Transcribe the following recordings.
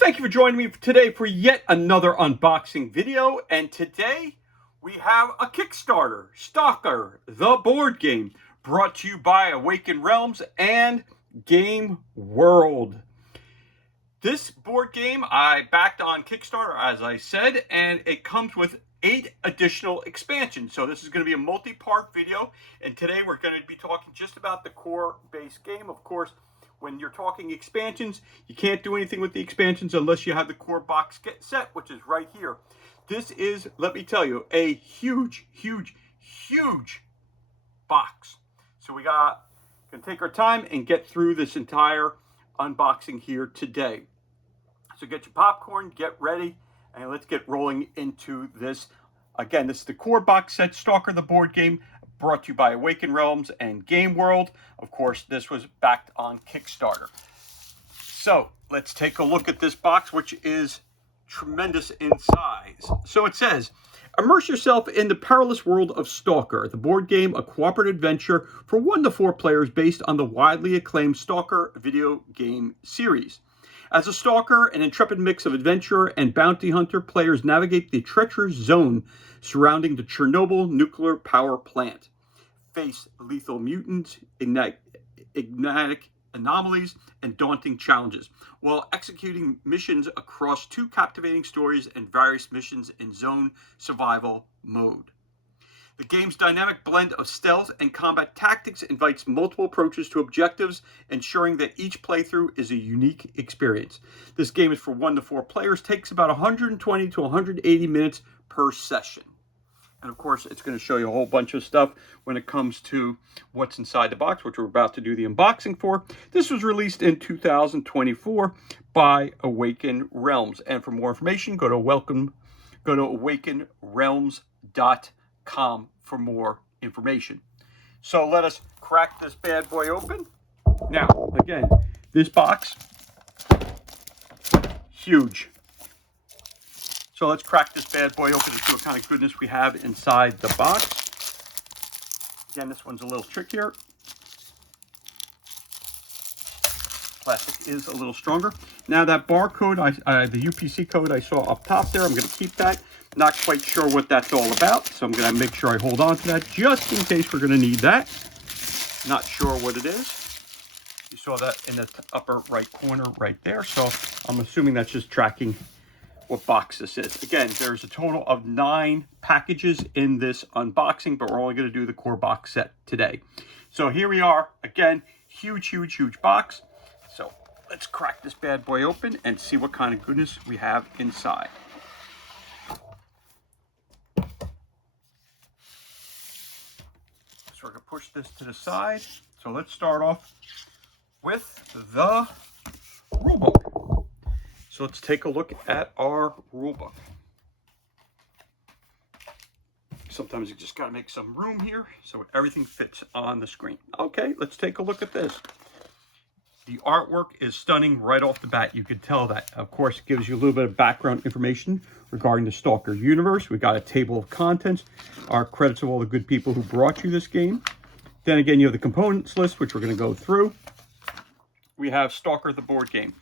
Thank you for joining me today for yet another unboxing video. And today we have a Kickstarter, S.T.A.L.K.E.R, the board game, brought to you by Awaken Realms and Game World. This board game I backed on Kickstarter, as I said, and it comes with 8 additional expansions. So this is going to be a multi-part video, and today we're going to be talking just about the core-based game. Of course, when you're talking expansions, you can't do anything with the expansions unless you have the core box set, which is right here. This is, let me tell you, a huge, huge, huge box. So we can take our time and get through this entire unboxing here today. So get your popcorn, get ready, and let's get rolling into this. Again, this is the core box set, S.T.A.L.K.E.R, the board game, brought to you by Awaken Realms and Game World. Of course, this was backed on Kickstarter. So let's take a look at this box, which is tremendous in size. So it says, immerse yourself in the perilous world of S.T.A.L.K.E.R, the board game, a cooperative adventure for 1 to 4 players based on the widely acclaimed S.T.A.L.K.E.R video game series. As a stalker, an intrepid mix of adventurer and bounty hunter, players navigate the treacherous zone surrounding the Chernobyl nuclear power plant, face lethal mutants, enigmatic anomalies, and daunting challenges, while executing missions across 2 captivating stories and various missions in zone survival mode. The game's dynamic blend of stealth and combat tactics invites multiple approaches to objectives, ensuring that each playthrough is a unique experience. This game is for 1 to 4 players, takes about 120 to 180 minutes per session. And of course, it's going to show you a whole bunch of stuff when it comes to what's inside the box, which we're about to do the unboxing for. This was released in 2024 by Awaken Realms. And for more information, go to awakenrealms.com for more information. So let us crack this bad boy open. Now, again, this box, huge. So let's crack this bad boy open and see what kind of goodness we have inside the box. Again, this one's a little trickier. Plastic is a little stronger. Now that barcode, the UPC code I saw up top there, I'm going to keep that. Not quite sure what that's all about, so I'm going to make sure I hold on to that just in case we're going to need that. Not sure what it is. You saw that in the upper right corner right there, so I'm assuming that's just tracking what box this is. Again, there's a total of 9 packages in this unboxing, but we're only going to do the core box set today. So here we are. Again, huge, huge, huge box. So let's crack this bad boy open and see what kind of goodness we have inside. So we're going to push this to the side. So let's start off with the rulebook. So let's take a look at our rulebook. Sometimes you just got to make some room here so everything fits on the screen. Okay, let's take a look at this. The artwork is stunning right off the bat. You could tell that. Of course, it gives you a little bit of background information regarding the S.T.A.L.K.E.R universe. We got a table of contents. Our credits of all the good people who brought you this game. Then again, you have the components list, which we're going to go through. We have S.T.A.L.K.E.R the board game.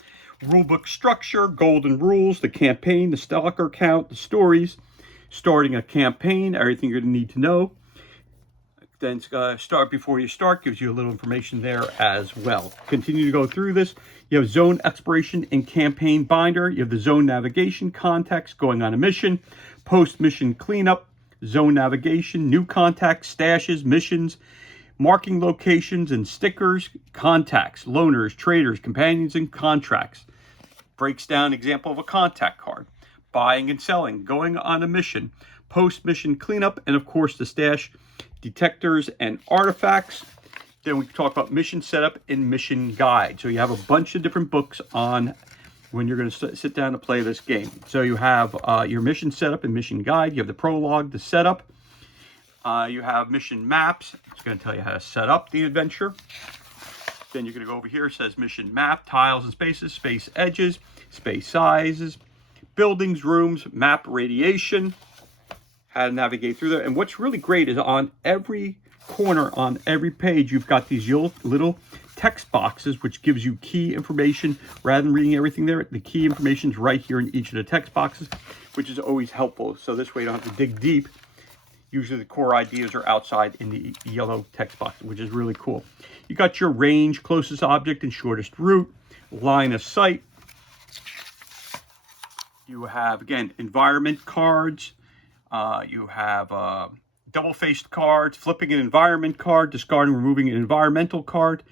Rulebook structure, golden rules, the campaign, the S.T.A.L.K.E.R count, the stories, starting a campaign, everything you're going to need to know. Then start before you start gives you a little information there as well. Continue to go through this. You have zone exploration and campaign binder. You have the zone navigation, contacts, going on a mission, post-mission cleanup, zone navigation, new contacts, stashes, missions, marking locations and stickers, contacts, loaners, traders, companions, and contracts. Breaks down example of a contact card. Buying and selling, going on a mission, post-mission cleanup, and of course the stash, detectors, and artifacts. Then we talk about mission setup and mission guide. So you have a bunch of different books on when you're going to sit down to play this game. So you have your mission setup and mission guide. You have the prologue, the setup. You have mission maps. It's going to tell you how to set up the adventure. Then you're going to go over here. It says mission map, tiles and spaces, space edges, space sizes, buildings, rooms, map radiation, how to navigate through there. And what's really great is on every corner, on every page, you've got these little text boxes, which gives you key information. Rather than reading everything there, the key information is right here in each of the text boxes, which is always helpful. So this way you don't have to dig deep. Usually the core ideas are outside in the yellow text box, which is really cool. You got your range, closest object and shortest route, line of sight. You have, again, environment cards. You have double-faced cards, flipping an environment card, discarding, removing an environmental card.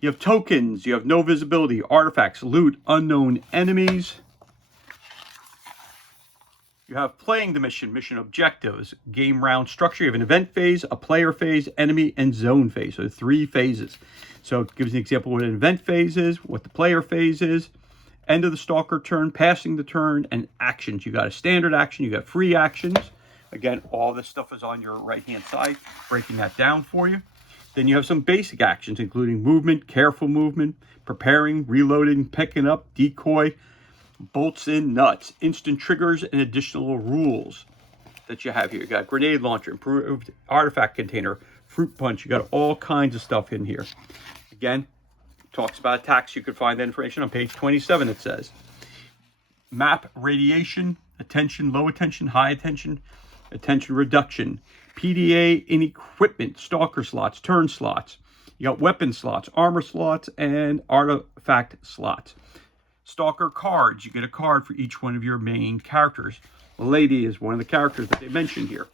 You have tokens. You have no visibility, artifacts, loot, unknown enemies. You have playing the mission objectives, game round structure. You have an event phase, a player phase, enemy, and zone phase. So 3 phases. So it gives an example of what an event phase is, what the player phase is, end of the stalker turn, passing the turn, and actions. You got a standard action, you got free actions. Again, all this stuff is on your right-hand side, breaking that down for you. Then you have some basic actions, including movement, careful movement, preparing, reloading, picking up, decoy, bolts in, nuts, instant triggers, and additional rules that you have here. You got grenade launcher, improved artifact container, fruit punch. You got all kinds of stuff in here. Again, talks about attacks. You could find that information on page 27. It says map radiation, attention, low attention, high attention, attention reduction, PDA in equipment, stalker slots, turn slots. You got weapon slots, armor slots, and artifact slots. Stalker cards. You get a card for each one of your main characters. The lady is one of the characters that they mentioned here.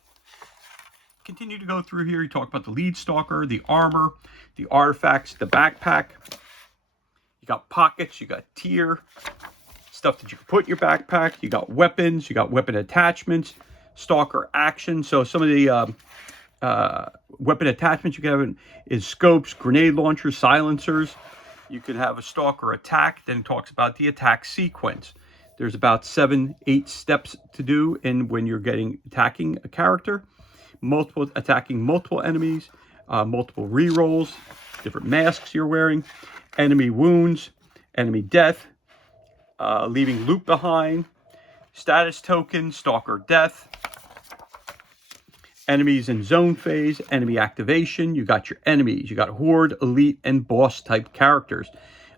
Continue to go through here. You talk about the lead stalker, the armor, the artifacts, the backpack. You got pockets. You got tier. Stuff that you can put in your backpack. You got weapons. You got weapon attachments. Stalker action. So some of the weapon attachments you can have is scopes, grenade launchers, silencers. You can have a stalker attack. Then it talks about the attack sequence. There's about 7-8 steps to do in when you're attacking a character. Attacking multiple enemies, multiple rerolls, different masks you're wearing, enemy wounds, enemy death, leaving loot behind, status token, stalker death, enemies in zone phase, enemy activation. You got your enemies. You got horde, elite, and boss type characters.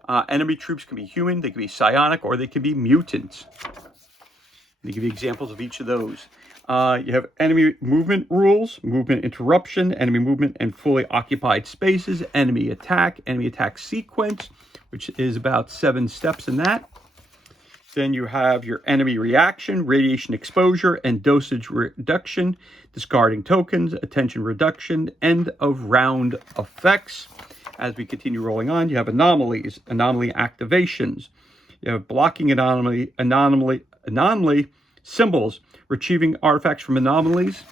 Enemy troops can be human, they can be psionic, or they can be mutants. They give you examples of each of those. You have enemy movement rules, movement interruption, enemy movement and fully occupied spaces, enemy attack sequence, which is about 7 steps in that. Then you have your enemy reaction, radiation exposure, and dosage reduction, discarding tokens, attention reduction, end of round effects. As we continue rolling on, you have anomalies, anomaly activations. You have blocking anomaly symbols, retrieving artifacts from anomalies.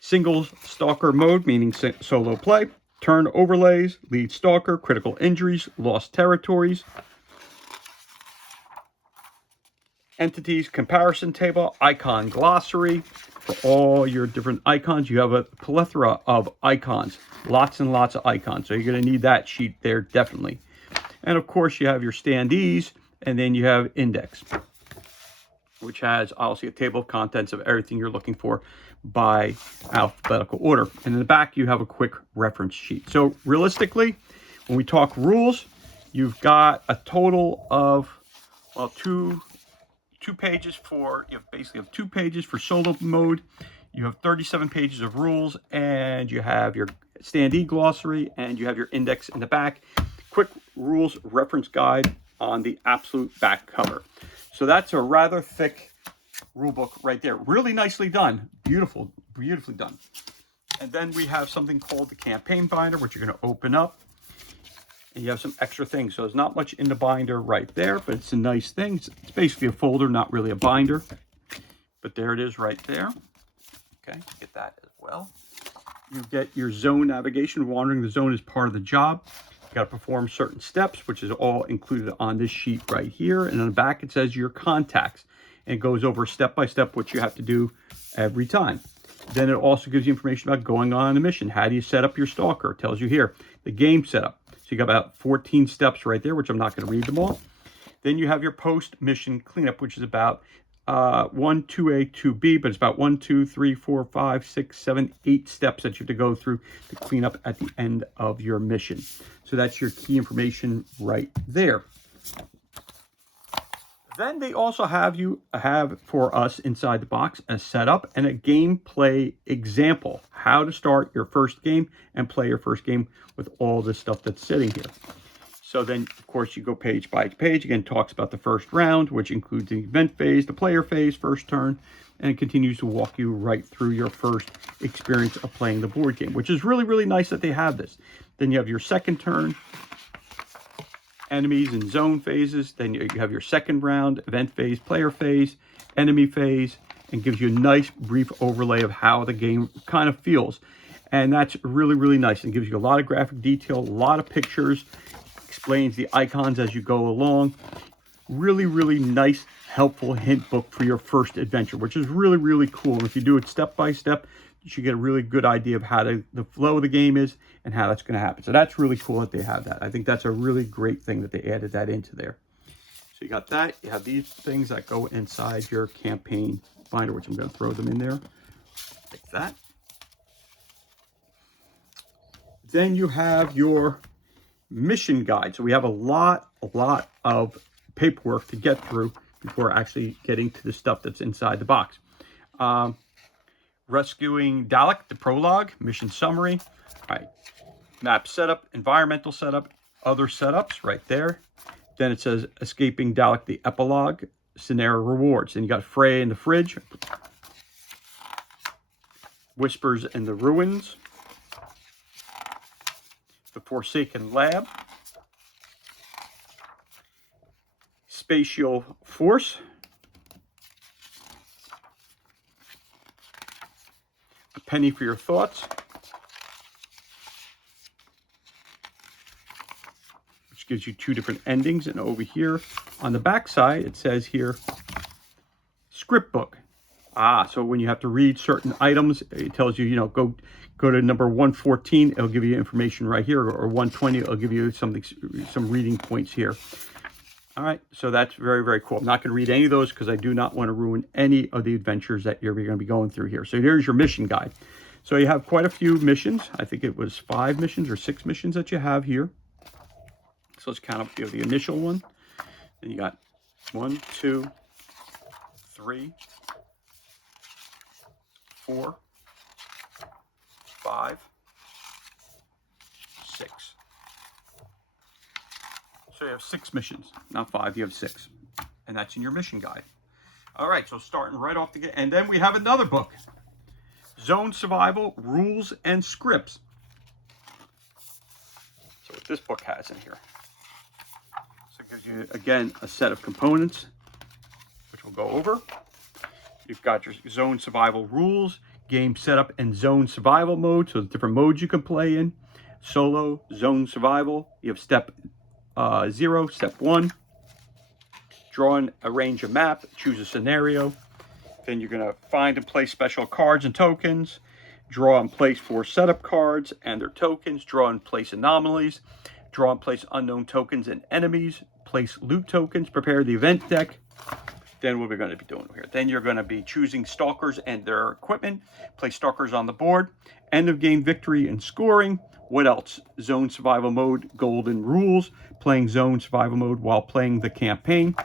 Single stalker mode, meaning solo play. Turn overlays, lead stalker, critical injuries, lost territories. Entities comparison table, icon glossary for all your different icons. You have a plethora of icons, lots and lots of icons. So you're going to need that sheet there definitely. And of course you have your standees, and then you have index, which has obviously a table of contents of everything you're looking for by alphabetical order. And in the back you have a quick reference sheet. So realistically, when we talk rules, you've got a total of, well, two pages for, you basically have 2 pages for solo mode. You have 37 pages of rules, and you have your standee glossary, and you have your index in the back. Quick rules reference guide on the absolute back cover. So that's a rather thick rule book right there. Really nicely done. Beautiful, beautifully done. And then we have something called the campaign binder, which you're going to open up. And you have some extra things. So there's not much in the binder right there, but it's a nice thing. It's basically a folder, not really a binder. But there it is right there. Okay, get that as well. You get your zone navigation. Wandering the zone is part of the job. You got to perform certain steps, which is all included on this sheet right here. And on the back, it says your contacts. And it goes over step by step what you have to do every time. Then it also gives you information about going on a mission. How do you set up your stalker? It tells you here the game setup. So you got about 14 steps right there, which I'm not going to read them all. Then you have your post-mission cleanup, which is about 1, 2A, 2B, but it's about 1, 2, 3, 4, 5, 6, 7, 8 steps that you have to go through to clean up at the end of your mission. So that's your key information right there. Then they also have for us inside the box a setup and a gameplay example, how to start your first game and play your first game with all this stuff that's sitting here. So then, of course, you go page by page. Again, talks about the first round, which includes the event phase, the player phase, first turn, and it continues to walk you right through your first experience of playing the board game, which is really, really nice that they have this. Then you have your second turn, enemies and zone phases. Then you have your second round, event phase, player phase, enemy phase, and gives you a nice brief overlay of how the game kind of feels. And that's really, really nice. And gives you a lot of graphic detail, a lot of pictures, explains the icons as you go along. Really, really nice, helpful hint book for your first adventure, which is really, really cool. And if you do it step by step, you should get a really good idea of how the flow of the game is and how that's going to happen. So that's really cool that they have that. I think that's a really great thing that they added that into there. So you got that. You have these things that go inside your campaign binder, which I'm going to throw them in there like that. Then you have your mission guide. So we have a lot of paperwork to get through before actually getting to the stuff that's inside the box. Rescuing S.T.A.L.K.E.R, the prologue, mission summary, all right, map setup, environmental setup, other setups right there. Then it says escaping S.T.A.L.K.E.R, the epilogue, scenario rewards. Then you got Frey in the fridge, Whispers in the ruins, the Forsaken lab, Spatial force, a penny for your thoughts, which gives you 2 different endings. And over here on the back side, it says here, script book. So when you have to read certain items, it tells you, go to number 114. It'll give you information right here, or 120. It'll give you some reading points here. All right, so that's very, very cool. I'm not going to read any of those because I do not want to ruin any of the adventures that you're going to be going through here. So here's your mission guide. So you have quite a few missions. I think it was 5 missions or 6 missions that you have here. So let's count up the initial one. Then you got 1, 2, 3, 4, 5, 6. So you have 6 missions, not 5, you have 6. And that's in your mission guide. All right, so starting right off the gate. And then we have another book, Zone Survival, Rules and Scripts. So what this book has in here. So it gives you, again, a set of components, which we'll go over. You've got your zone survival rules, game setup, and zone survival mode. So the different modes you can play in. Solo, zone survival. You have step 0, step 1. Draw and arrange a map. Choose a scenario. Then you're going to find and place special cards and tokens. Draw and place 4 setup cards and their tokens. Draw and place anomalies. Draw and place unknown tokens and enemies. Place loot tokens. Prepare the event deck. Then what we're going to be doing here. Then you're going to be choosing stalkers and their equipment. Place stalkers on the board. End of game victory and scoring. What else? Zone survival mode, golden rules. Playing zone survival mode while playing the campaign.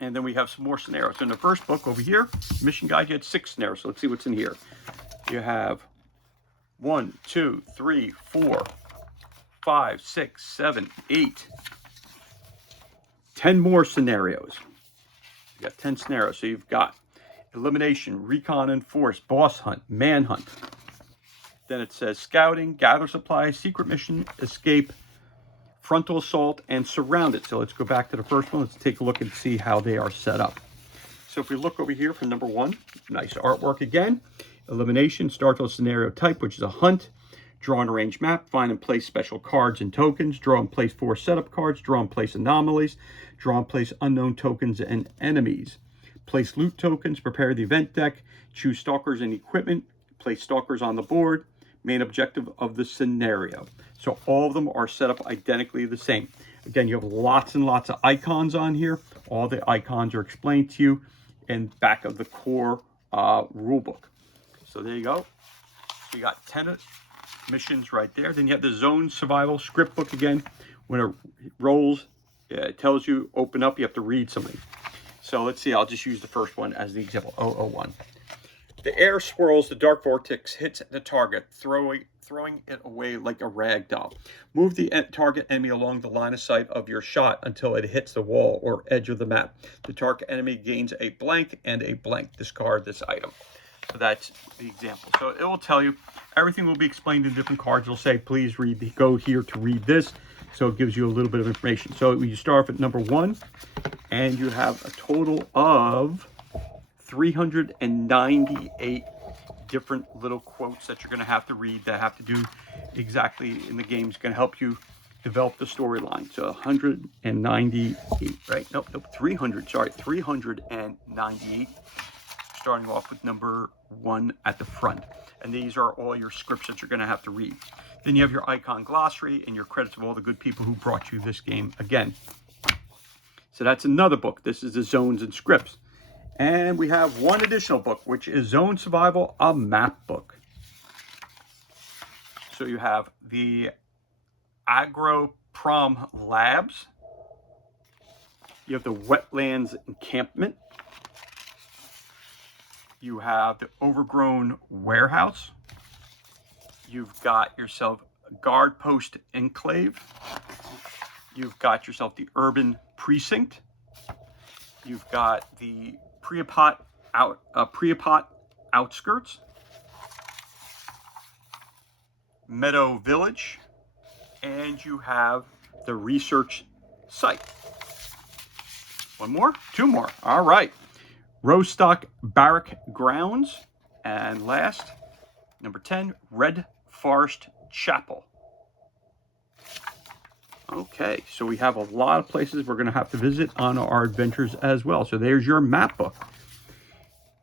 And then we have some more scenarios. In the first book over here, mission guide, you had 6 scenarios. So let's see what's in here. You have 1, 2, 3, 4, 5, 6, 7, 8. 10 more scenarios. You got 10 scenarios. So you've got elimination, recon and force, boss hunt, manhunt. Then it says scouting, gather supplies, secret mission, escape, frontal assault, and surrounded. So let's go back to the first one. Let's take a look and see how they are set up. So if we look over here for number 1, nice artwork again. Elimination, start with scenario type, which is a hunt. Draw and arrange map, find and place special cards and tokens. Draw and place 4 setup cards. Draw and place anomalies. Draw and place unknown tokens and enemies. Place loot tokens, prepare the event deck. Choose stalkers and equipment. Place stalkers on the board. Main objective of the scenario. So all of them are set up identically the same. Again, you have lots and lots of icons on here. All the icons are explained to you and back of the core rule book. So there you go. So you got 10 missions right there. Then you have the zone survival script book again. When it rolls, it tells you open up, you have to read something. So let's see, I'll just use the first one as the example, 001. The air swirls, the dark vortex hits the target, throwing it away like a rag doll. Move the target enemy along the line of sight of your shot until it hits the wall or edge of the map. The target enemy gains a blank and a blank. Discard this item. So that's the example. So it will tell you, everything will be explained in different cards. It'll say, please go here to read this. So it gives you a little bit of information. So you start off at number 1, and you have a total of 398 different little quotes that you're going to have to read that have to do exactly in the game. It's going to help you develop the storyline. So 198, right? Nope, 300, sorry, 398. Starting off with number 1 at the front. And these are all your scripts that you're going to have to read. Then you have your icon glossary and your credits of all the good people who brought you this game again. So that's another book. This is the Zones and Scripts. And we have one additional book, which is Zone Survival, a map book. So you have the Agro-Prom Labs. You have the Wetlands Encampment. You have the Overgrown Warehouse. You've got yourself a Guard Post Enclave. You've got yourself the Urban Precinct. You've got the Priapot Outskirts. Meadow Village. And you have the Research Site. One more? 2 more. All right. Rostock Barrack Grounds. And last, number 10, Red Forest Chapel. Okay, so we have a lot of places we're going to have to visit on our adventures as well. So there's your map book.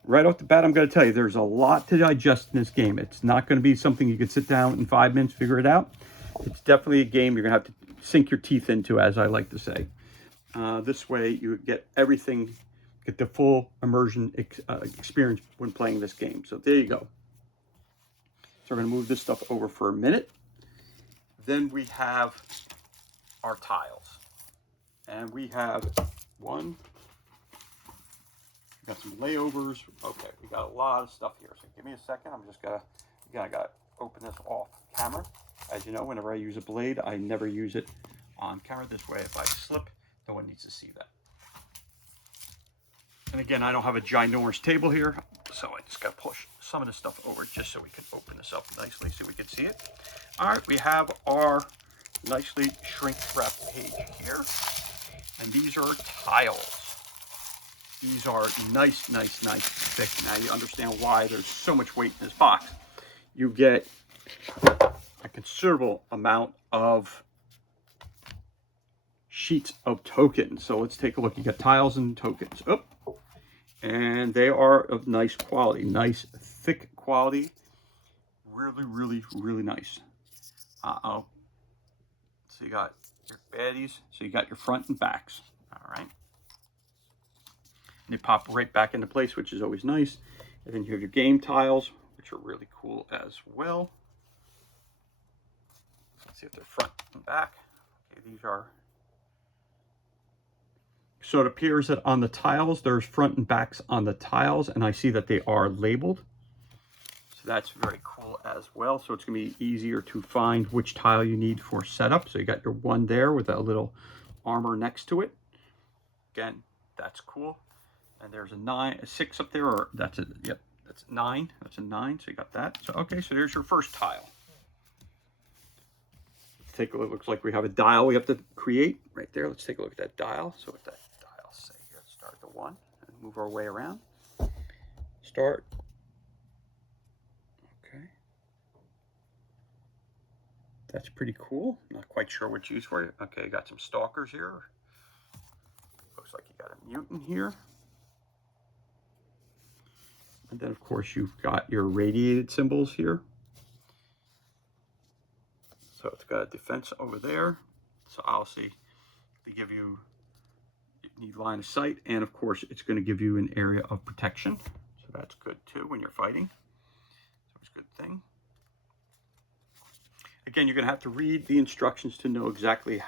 Right off the bat, I'm going to tell you, there's a lot to digest in this game. It's not going to be something you can sit down in 5 minutes, figure it out. It's definitely a game you're going to have to sink your teeth into, as I like to say. This way, you get everything, get the full immersion experience when playing this game. So there you go. So we're going to move this stuff over for a minute. Then we have our tiles. And we have one. We got some layovers. Okay, we got a lot of stuff here. So give me a second. I'm just gotta open this off camera. As you know, whenever I use a blade, I never use it on camera. This way, if I slip, no one needs to see that. And again, I don't have a ginormous table here, so I just got to push some of this stuff over just so we can open this up nicely so we can see it. All right, we have our nicely shrink-wrapped page here, and these are tiles. These are nice, thick. Now you understand why there's so much weight in this box. You get a considerable amount of sheets of tokens. So let's take a look. You got tiles and tokens. Oh. And they are of nice quality, nice thick quality. Really nice. So you got your baddies. So you got your front and backs. All right. And they pop right back into place, which is always nice. And then you have your game tiles, which are really cool as well. Let's see if they're front and back. Okay, these are. So it appears that on the tiles, there's front and backs on the tiles, and I see that they are labeled. So that's very cool as well. So it's going to be easier to find which tile you need for setup. So you got your one there with a little armor next to it. Again, that's cool. And there's a 6 up there, or that's it. Yep, that's 9. That's a 9. So you got that. So okay, so there's your first tile. Let's take a look. Looks like we have a dial we have to create right there. Let's take a look at that dial. So with that dial, say here, let's start at the 1 and move our way around. Start. Okay. That's pretty cool. Not quite sure what to use for it. Okay, got some stalkers here. Looks like you got a mutant here. And then, of course, you've got your radiated symbols here. So it's got a defense over there. So obviously, they give you You need line of sight, and of course it's going to give you an area of protection, so that's good too when you're fighting. So it's a good thing. Again, you're going to have to read the instructions to know exactly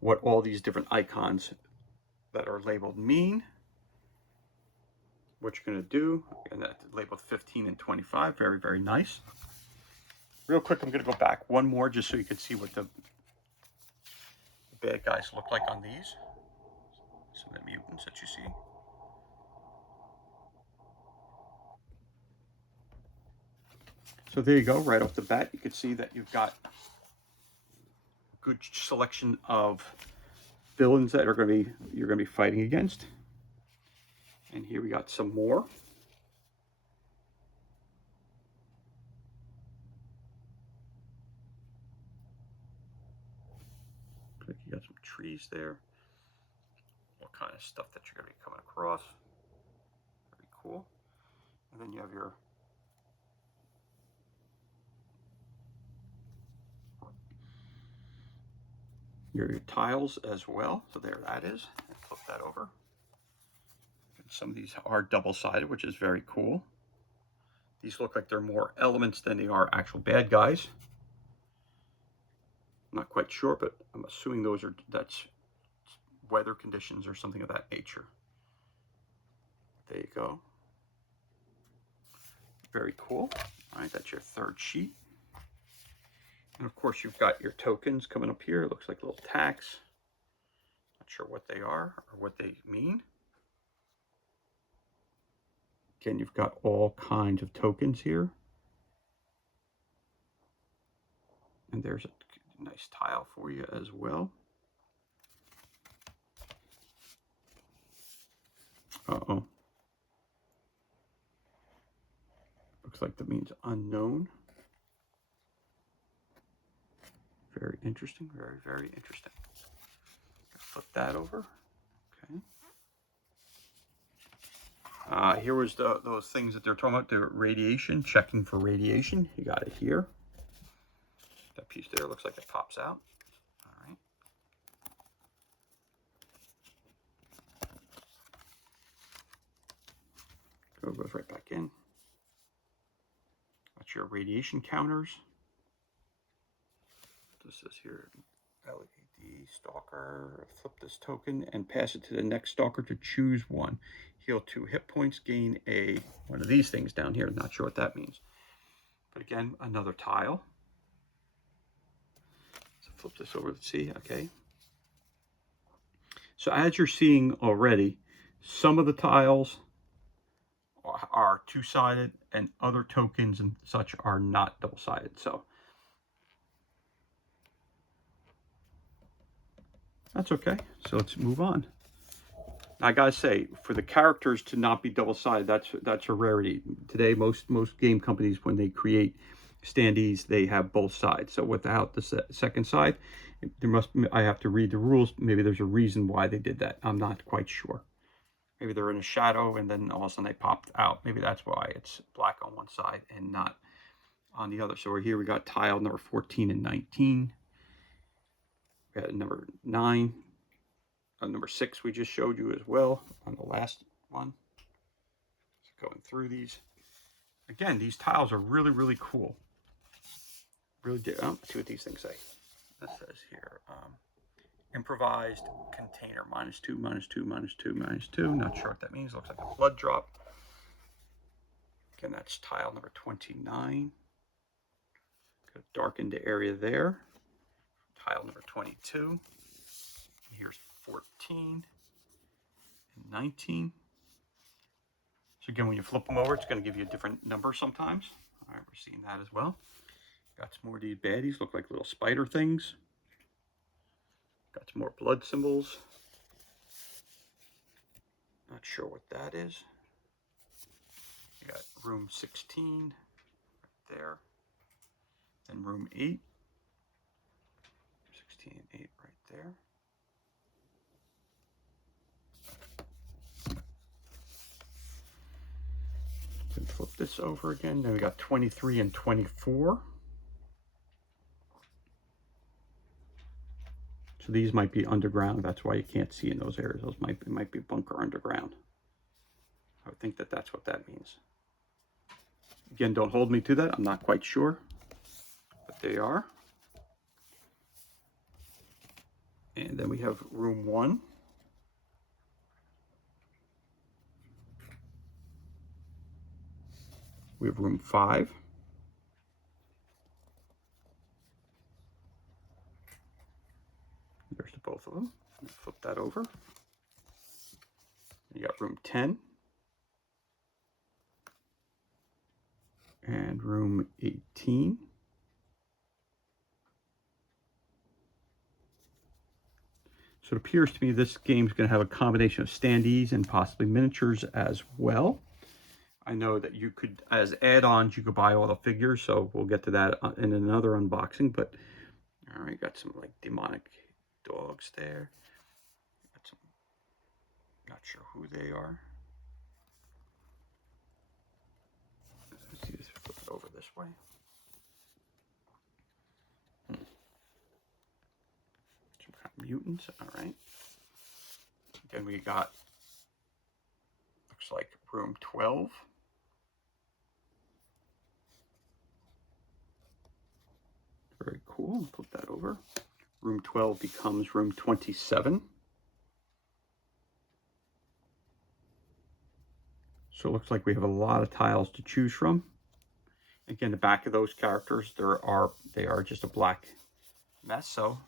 what all these different icons that are labeled mean, what you're going to do, and that's labeled 15 and 25. Very, very nice. Real quick, I'm going to go back one more just so you can see what the bad guys look like on these. Some of the mutants that you see. So there you go, right off the bat, you can see that you've got a good selection of villains that you're going to be fighting against. And here we got some more. Looks like you got some trees there. What kind of stuff that you're going to be coming across. Very cool. And then you have your tiles as well. So there that is. Flip that over. Some of these are double-sided, which is very cool. These look like they're more elements than they are actual bad guys. I'm not quite sure, but I'm assuming that's weather conditions or something of that nature. There you go. Very cool. All right, that's your third sheet. And of course, you've got your tokens coming up here. It looks like little tacks. Not sure what they are or what they mean. Again, you've got all kinds of tokens here. And there's a nice tile for you as well. Uh-oh. Looks like that means unknown. Very interesting, very, very interesting. Flip that over. Okay. Here was those things that they're talking about, the radiation, checking for radiation. You got it here. That piece there looks like it pops out. All right. Goes right back in. That's your radiation counters. This says here, LED stalker. Flip this token and pass it to the next stalker to choose one. Heal 2 hit points, gain one of these things down here. Not sure what that means. But again, another tile. So flip this over to see, okay. So as you're seeing already, some of the tiles are two-sided and other tokens and such are not double-sided. So that's okay. So let's move on. I gotta say, for the characters to not be double-sided, that's a rarity. Today, most game companies, when they create standees, they have both sides. So without the second side, I have to read the rules. Maybe there's a reason why they did that. I'm not quite sure. Maybe they're in a shadow and then all of a sudden they popped out. Maybe that's why it's black on one side and not on the other. So we're here, we got tile number 14 and 19. We got number 9. Number 6 we just showed you as well on the last one. So going through these. Again, these tiles are really, really cool. Really do. Let's see what these things say. This says here, improvised container, -2, -2, -2, -2. Not sure what that means. Looks like a blood drop. Again, that's tile number 29. Got a darkened area there. Tile number 22. Here's 14 and 19. So again, when you flip them over, it's going to give you a different number sometimes. All right, we're seeing that as well. Got some more of these baddies, look like little spider things. Got some more blood symbols. Not sure what that is. You got room 16 right there. Then room 8. 16 and 8 right there. Then flip this over again. Then we got 23 and 24. So these might be underground. That's why you can't see in those areas. Those might be bunker underground. I would think that that's what that means. Again, don't hold me to that. I'm not quite sure, but they are. And then we have room 1. We have room 5. There's the both of them. Flip that over. You got room 10 and room 18. So it appears to me this game's going to have a combination of standees and possibly miniatures as well. I know that you could, as add-ons, you could buy all the figures, so we'll get to that in another unboxing. But all right, got some like demonic dogs there. Got some, not sure who they are. Let's see, let's flip it over this way. Some kind of mutants. All right. Then we got, looks like room 12. Very cool. Flip that over. Room 12 becomes room 27. So it looks like we have a lot of tiles to choose from. Again, the back of those characters, they are just a black mess. So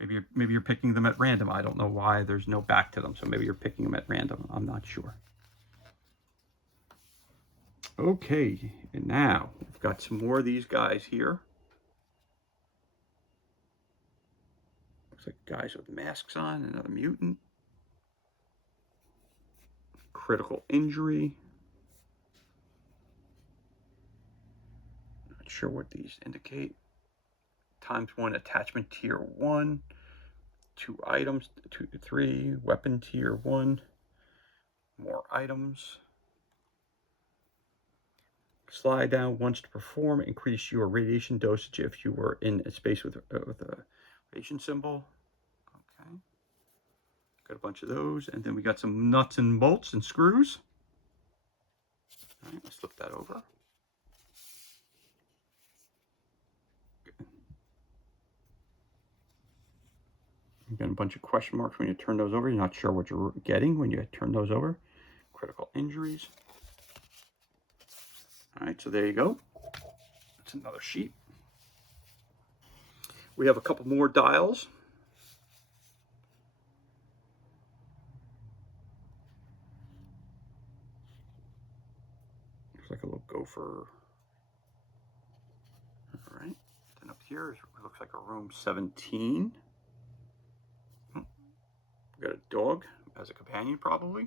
maybe you're picking them at random. I don't know why there's no back to them. So maybe you're picking them at random. I'm not sure. Okay, and now we've got some more of these guys here. Looks like guys with masks on, another mutant. Critical injury. Not sure what these indicate. ×1 attachment tier 1. 2 items, 2 to 3. Weapon tier 1. More items. Slide down once to perform. Increase your radiation dosage if you were in a space with a radiation symbol. Okay. Got a bunch of those. And then we got some nuts and bolts and screws. All right, let's flip that over. You got a bunch of question marks when you turn those over. You're not sure what you're getting when you turn those over. Critical injuries. All right, so there you go. That's another sheet. We have a couple more dials. Looks like a little gopher. All right, then up here it looks like a room 17. We got a dog as a companion, probably.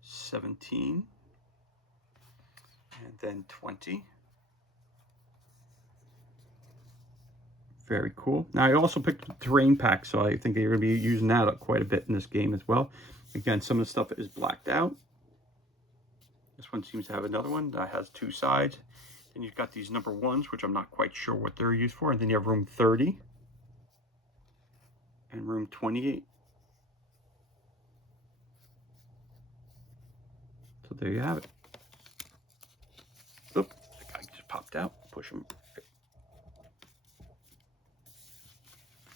17. And then 20. Very cool. Now, I also picked the terrain pack, so I think you're going to be using that quite a bit in this game as well. Again, some of the stuff is blacked out. This one seems to have another one that has 2 sides. Then you've got these number 1s, which I'm not quite sure what they're used for. And then you have room 30 and room 28. So there you have it. Oop, the guy just popped out. Push him.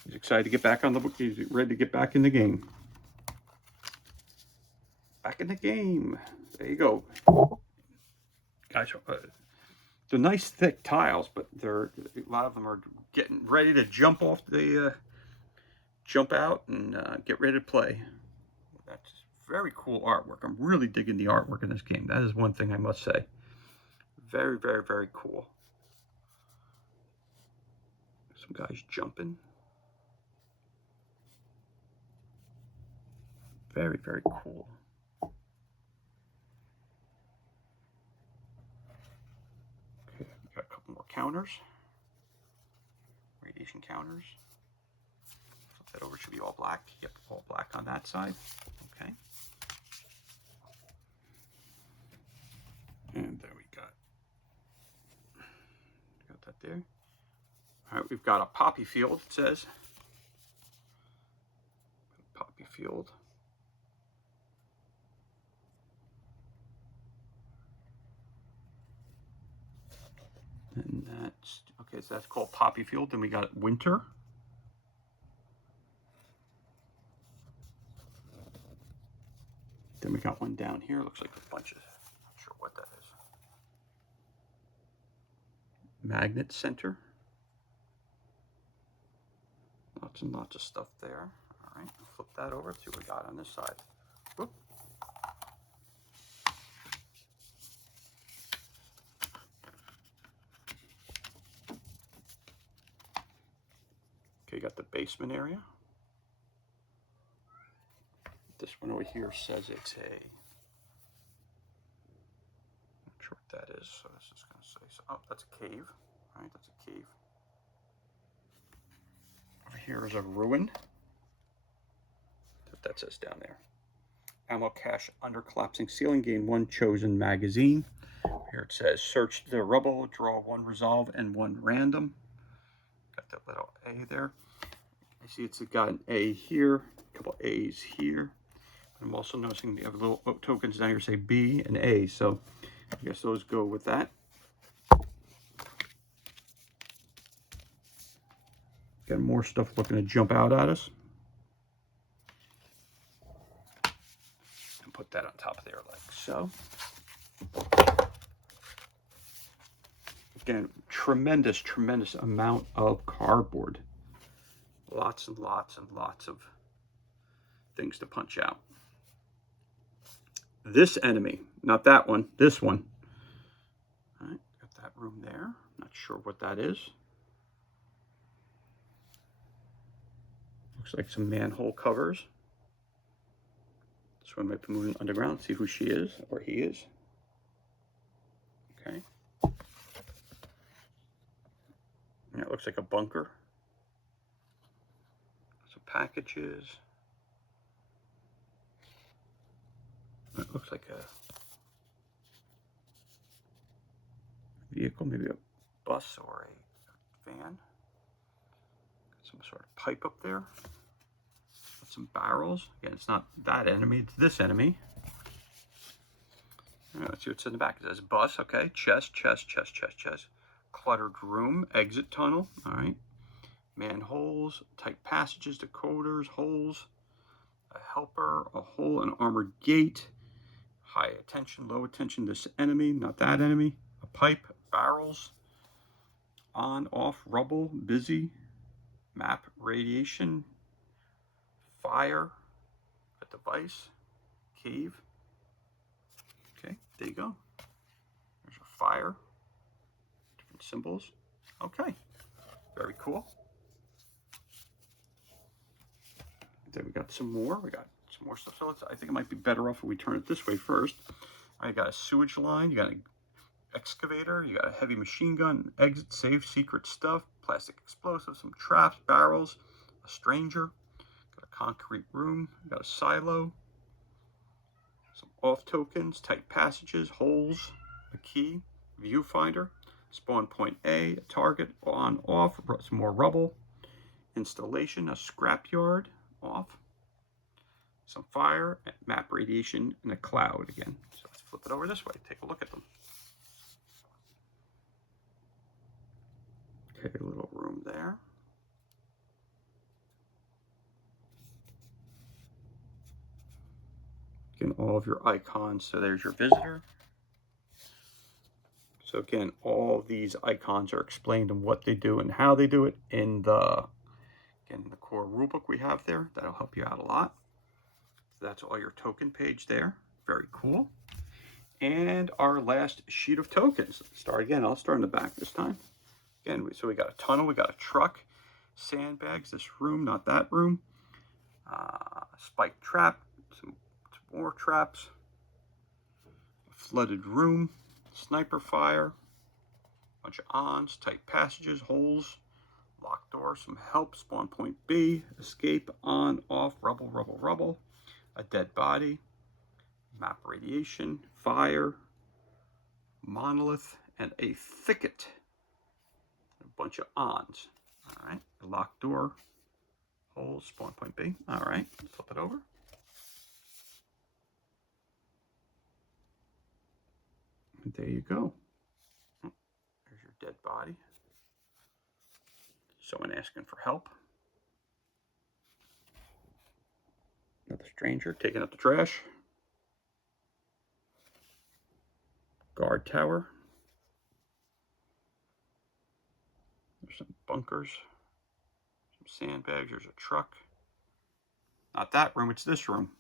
He's excited to get back on the book. He's ready to get back in the game. Back in the game. There you go. Guys, they're nice thick tiles, but a lot of them are getting ready to jump off the jump out and get ready to play. That's very cool artwork. I'm really digging the artwork in this game. That is one thing I must say. Very, very, very cool. Some guys jumping. Very, very cool. Okay, got a couple more counters. Radiation counters. Flip that over, should be all black. Yep, all black on that side. Okay. And there we got that there. All right, we've got a poppy field, it says. field. And that's, okay, so that's called poppy field. Then we got winter. Then we got one down here. Looks like a bunch of, not sure what that is. Magnet center. Lots and lots of stuff there. All right, flip that over. See what we got on this side. Whoop. Okay, you got the basement area. This one over here says it's a, not sure what that is. So this is going to say, so, oh, that's a cave. All right, that's a cave. Over here is a ruin. What that says down there. Ammo cache under collapsing ceiling. Gain 1 chosen magazine. Here it says search the rubble, draw 1 resolve and 1 random. Got that little A there. I see it's got an A here, a couple A's here. I'm also noticing you have little tokens down here say B and A, so I guess those go with that. Got more stuff looking to jump out at us. And put that on top of there like so. Again, tremendous, tremendous amount of cardboard. Lots and lots and lots of things to punch out. This enemy, not that one, this one. All right, got that room there. Not sure what that is. Looks like some manhole covers. This one might be moving underground. See who she is or he is. Okay. And it looks like a bunker. Some packages. It looks like a vehicle, maybe a bus or a van. Some sort of pipe up there. Some barrels. Again, it's not that enemy, it's this enemy. Let's see what's in the back. It says bus, okay. Chest. Cluttered room, exit tunnel, all right. Manholes, tight passages, decoders, holes, a helper, a hole, an armored gate, high attention, low attention, this enemy, not that enemy, a pipe, barrels, on, off, rubble, busy, map, radiation, fire, a device, cave. Okay, there you go. There's a fire, different symbols. Okay, very cool. Then we got some more. We got some more stuff. So I think it might be better off if we turn it this way first. All right, you got a sewage line. You got an excavator. You got a heavy machine gun. Exit, safe, secret stuff. Plastic explosives. Some traps, barrels. A stranger. Got a concrete room. You got a silo. Some off tokens. Tight passages. Holes. A key. Viewfinder. Spawn point A. A target. On, off. Some more rubble. Installation. A scrapyard. Off. Some fire, map radiation, and a cloud again. So let's flip it over this way. Take a look at them. Okay, a little room there. Again, all of your icons. So there's your visitor. So again, all of these icons are explained and what they do and how they do it in the, again, the core rulebook we have there. That'll help you out a lot. So that's all your token page there. Very cool. And our last sheet of tokens. Start again. I'll start in the back this time. Again, so we got a tunnel, we got a truck, sandbags, this room, not that room, spike trap, some more traps, flooded room, sniper fire, bunch of ons, tight passages, holes, locked door, some help, spawn point B, escape, on, off, rubble, rubble, rubble, a dead body, map radiation, fire, monolith, and a thicket. A bunch of ons. All right, a locked door, Holes, spawn point B. All right, flip it over. And there you go. There's your dead body. Someone asking for help. Another stranger taking up the trash. Guard tower. There's some bunkers. Some sandbags. There's a truck. Not that room, it's this room.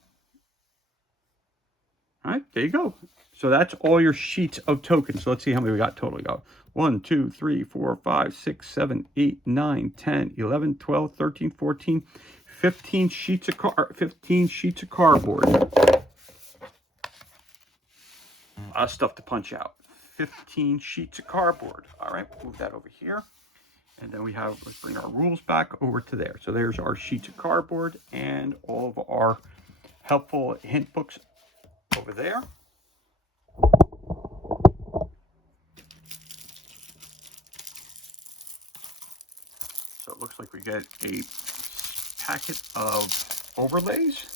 All right, there you go. So that's all your sheets of tokens. So let's see how many we got total. We got 1, 2, 3, 4, 5, 6, 7, 8, 9, 10, 11, 12, 13, 14, 15 sheets of 15 sheets of cardboard. A lot of stuff to punch out. 15 sheets of cardboard. All right, move that over here. And then we have, let's bring our rules back over to there. So there's our sheets of cardboard and all of our helpful hint books over there. So it looks like we get a packet of overlays.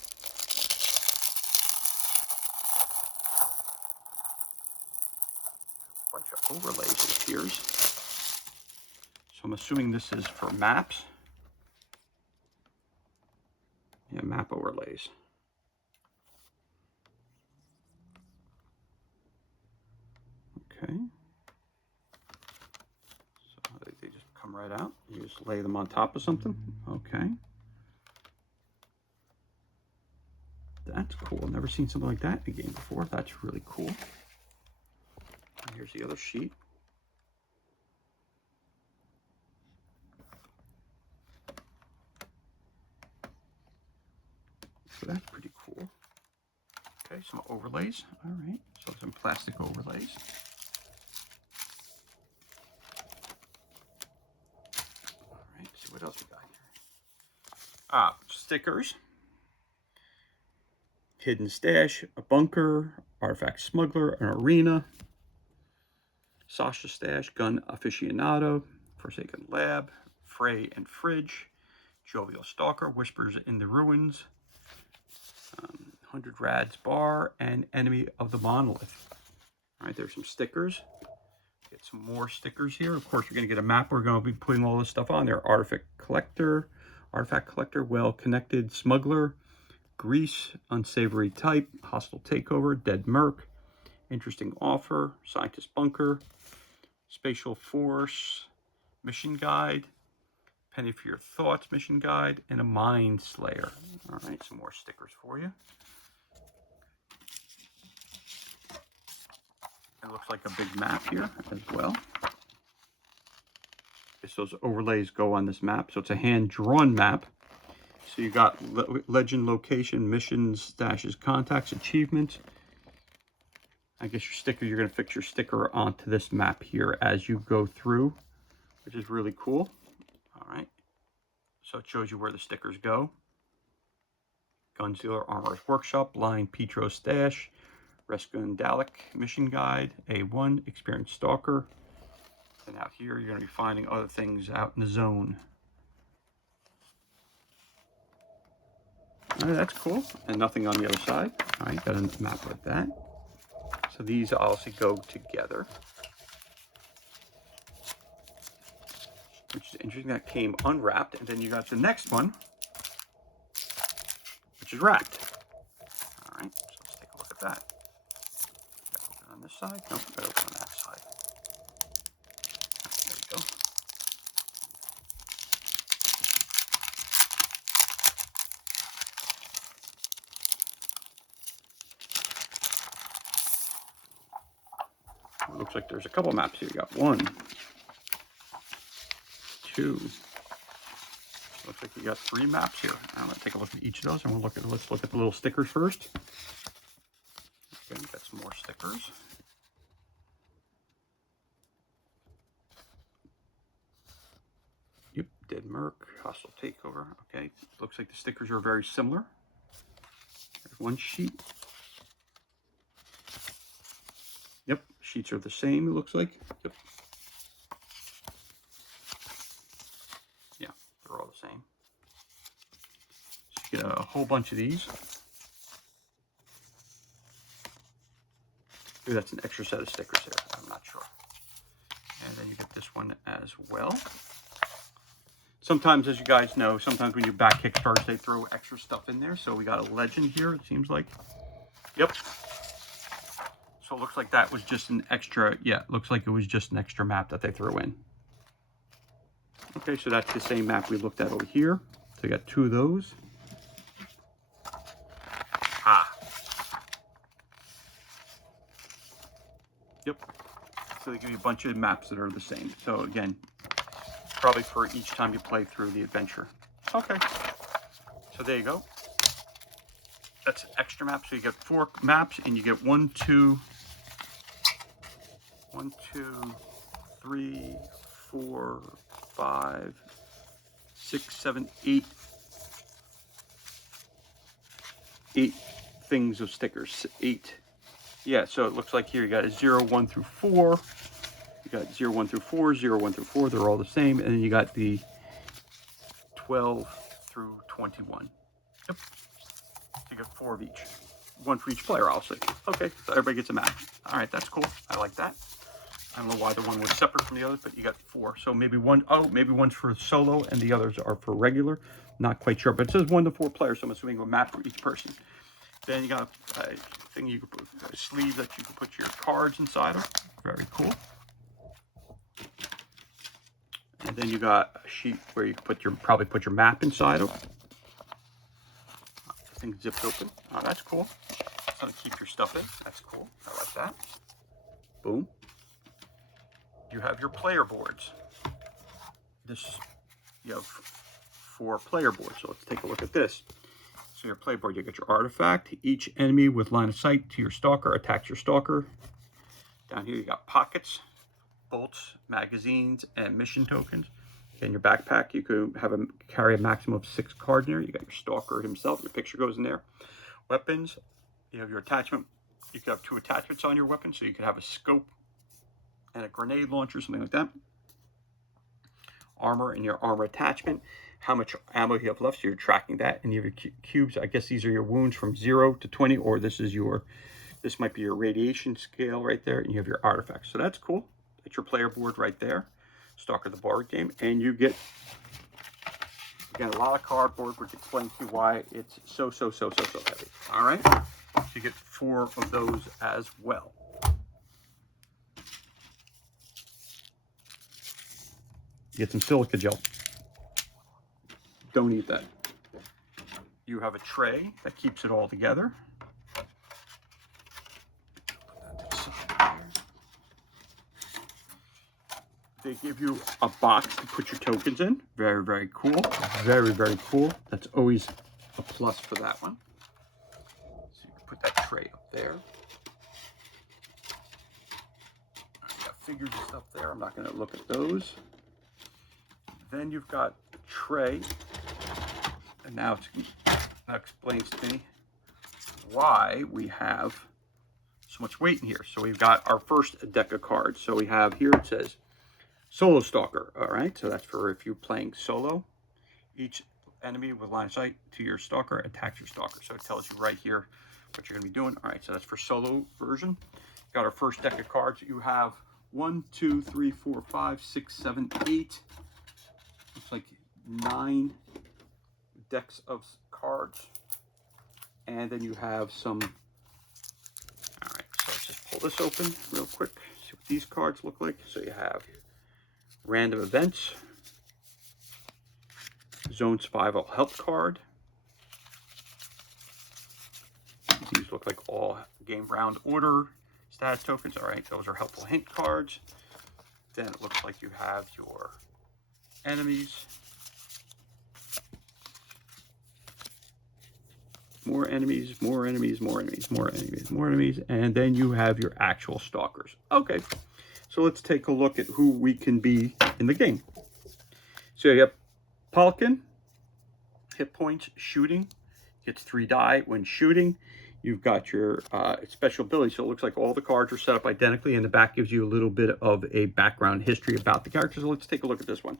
A bunch of overlays, it appears. So I'm assuming this is for maps. Yeah, map overlays. Okay. So they just come right out. You just lay them on top of something. Okay. That's cool. I've never seen something like that in a game before. That's really cool. And here's the other sheet. So that's pretty cool. Okay, some overlays. All right, so some plastic overlays. All right, see what else we got here. Stickers. Hidden stash, a bunker, artifact smuggler, an arena, Sasha stash, gun aficionado, forsaken lab, fray and fridge, jovial stalker, whispers in the ruins, 100 rads bar, and enemy of the monolith. All right, there's some stickers. Get some more stickers here. Of course, you're going to get a map. We're going to be putting all this stuff on there. Artifact collector, well connected, smuggler, Grease, unsavory type, hostile takeover, dead merc, interesting offer, scientist bunker, spatial force, mission guide, penny for your thoughts mission guide, and a mind slayer. All right, some more stickers for you. It looks like a big map here as well. Guess those overlays go on this map. So it's a hand-drawn map. So you got legend, location, missions, stashes, contacts, achievements. I guess your sticker, you're going to fix your sticker onto this map here as you go through, which is really cool. All right. So it shows you where the stickers go. Gunzilla Armorer's Workshop, Line Petro Stash, Rescue Dalek Mission Guide, A1, Experienced Stalker. And out here, you're going to be finding other things out in the zone. All right, that's cool. And nothing on the other side. All right, got a map like that. So these obviously go together, which is interesting. That came unwrapped, and then you got the next one, which is wrapped. All right, so let's take a look at that. Open on this side. Nope, got to open on that side. There we go. It looks like there's a couple maps here. You got 1, 2. Looks like you got 3 maps here. I'm going to take a look at each of those, and let's look at the little stickers first. Okay, we got some more stickers. Yep, dead merc, hostile takeover. Okay, looks like the stickers are very similar. There's one sheet. Yep, sheets are the same, it looks like. Yep. Yeah, they're all the same. whole bunch of these. Maybe that's an extra set of stickers there. I'm not sure. And then you get this one as well. Sometimes, as you guys know, sometimes when you back Kickstarters, they throw extra stuff in there. So we got a legend here, it seems like. Yep. So it looks like that was just an extra, yeah, it looks like it was just an extra map that they threw in. Okay, so that's the same map we looked at over here. So you got 2 of those. Ah. Yep. So they give you a bunch of maps that are the same. So again, probably for each time you play through the adventure. Okay. So there you go. That's an extra map. So you get 4 maps and you get 1, 2, 3, 4, 5, 6, 7, 8 things of stickers. 8. Yeah, so it looks like here you got a 0, 1 through 4. You got 0, 1 through 4, 0, 1 through 4. They're all the same. And then you got the 12 through 21. Yep. You got 4 of each. 1 for each player, I'll say. Okay, so everybody gets a map. All right, that's cool. I like that. I don't know why the one was separate from the others, but you got 4. So maybe one, oh, maybe one's for solo and the others are for regular. Not quite sure, but it says 1 to 4 players, so I'm assuming a map for each person. Then you got a thing you could put, a sleeve that you can put your cards inside of. Very cool. And then you got a sheet where you can put your, probably put your map inside of. The thing zips open. Oh, that's cool. So to keep your stuff in. That's cool. I like that. Boom. You have your player boards. This, you have 4 player boards. So let's take a look at this. So your player board, you get your artifact. Each enemy with line of sight to your stalker attacks your stalker. Down here you got pockets, bolts, magazines, and mission tokens. In your backpack, you could have carry a maximum of 6 cards in there. You got your stalker himself. Your picture goes in there. Weapons, you have your attachment. You could have 2 attachments on your weapon, so you could have a scope and a grenade launcher, something like that. Armor and your armor attachment. How much ammo you have left, so you're tracking that. And you have your cubes. I guess these are your wounds from 0 to 20, or this might be your radiation scale right there. And you have your artifacts. So that's cool. That's your player board right there. Stalker the board game. And you get, again, a lot of cardboard, which explains to you why it's so heavy. All right. So you get 4 of those as well. Get some silica gel. Don't eat that. You have a tray that keeps it all together. They give you a box to put your tokens in. Very, very cool. Very, very cool. That's always a plus for that one. So you can put that tray up there. You got figures and stuff there. I'm not going to look at those. Then you've got a tray. And now that explains to me why we have so much weight in here. So we've got our first deck of cards. So we have here, it says Solo Stalker. All right, so that's for if you're playing solo. Each enemy with line of sight to your stalker attacks your stalker. So it tells you right here what you're going to be doing. All right, so that's for solo version. Got our first deck of cards. You have 1, 2, 3, 4, 5, 6, 7, 8. Looks like 9 decks of cards. And then you have some. All right, so let's just pull this open real quick. See what these cards look like. So you have random events, zone survival help card. These look like all game round order status tokens. All right, those are helpful hint cards. Then it looks like you have your enemies. More enemies, more enemies, more enemies, more enemies, more enemies. And then you have your actual stalkers. Okay, so let's take a look at who we can be in the game. So you have Palkin, hit points, shooting, gets 3 die when shooting. You've got your special ability. So it looks like all the cards are set up identically, and the back gives you a little bit of a background history about the characters. So let's take a look at this one.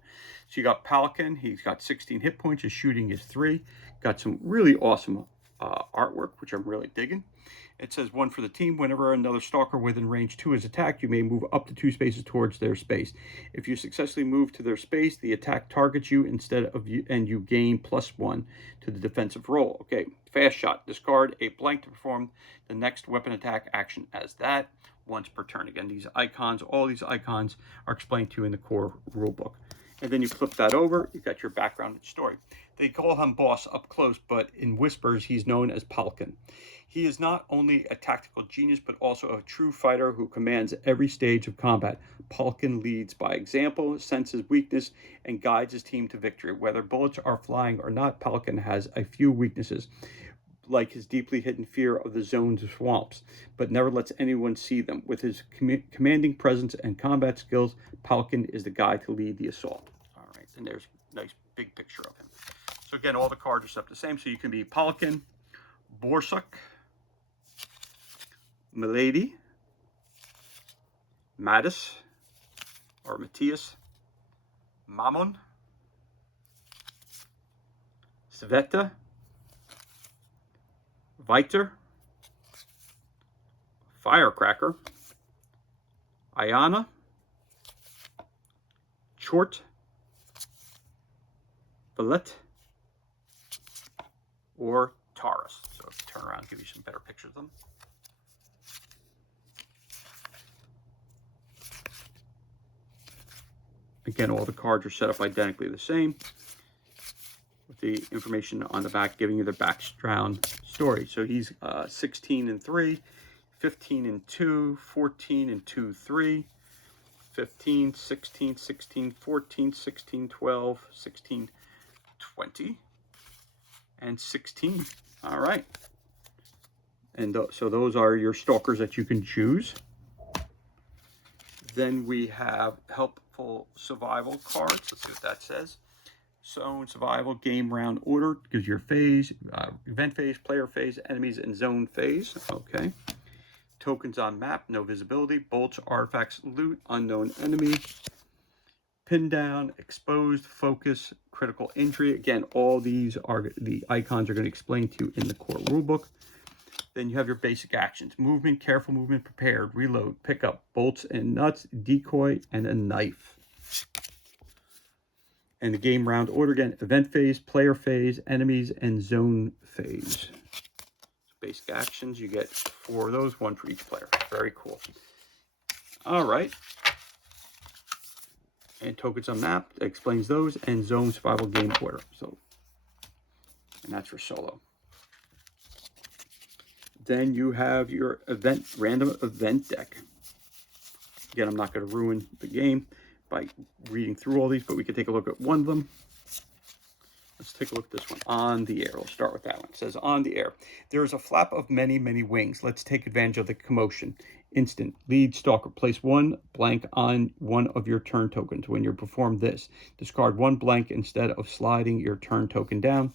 So you got Pelican. He's got 16 hit points. His shooting is 3. Got some really awesome artwork, which I'm really digging. It says 1 for the team. Whenever another stalker within range 2 is attacked, you may move up to 2 spaces towards their space. If you successfully move to their space, the attack targets you instead of you, and you gain +1 to the defensive roll. Okay, fast shot. Discard a blank to perform the next weapon attack action as that once per turn. Again, these icons, all these icons are explained to you in the core rulebook. And then you flip that over, you got your background and story. They call him Boss up close, but in whispers, he's known as Pelican. He is not only a tactical genius, but also a true fighter who commands every stage of combat. Pelican leads by example, senses weakness, and guides his team to victory. Whether bullets are flying or not, Pelican has a few weaknesses, like his deeply hidden fear of the zone's swamps, but never lets anyone see them. With his commanding presence and combat skills, Pelican is the guy to lead the assault. All right, and there's a nice big picture of him. So again, all the cards are set up the same, so you can be Pelican, Borsuk, Milady, Mattis, or Matthias, Mammon, Sveta, Viter, Firecracker, Ayana, Chort, Valette, or Taurus. So if you turn around, I'll give you some better pictures of them. Again, all the cards are set up identically the same, with the information on the back giving you the background story. So he's 16 and 3, 15 and 2, 14 and 2, 3, 15, 16, 16, 14, 16, 12, 16, 20, and 16. All right. And so those are your stalkers that you can choose. Then we have helpful survival cards. Let's see what that says. Zone survival, game round order, gives your phase, event phase, player phase, enemies, and zone phase. Okay. Tokens on map, no visibility. Bolts, artifacts, loot, unknown enemy. Pin down, exposed, focus, critical injury. Again, all these are the icons are going to explain to you in the core rulebook. Then you have your basic actions: movement, careful movement, prepared, reload, pick up, bolts and nuts, decoy, and a knife. And the game round order again: event phase, player phase, enemies, and zone phase. Basic actions, you get 4 of those, 1 for each player. Very cool. All right. And tokens on map explains those, and zone survival game order. So, and that's for solo. Then you have your event, random event deck. Again, I'm not going to ruin the game by reading through all these, but we can take a look at one of them. Let's take a look at this one. On the air. We'll start with that one. It says, on the air. There is a flap of many, many wings. Let's take advantage of the commotion. Instant. Lead stalker. Place 1 blank on one of your turn tokens. When you perform this, discard 1 blank instead of sliding your turn token down.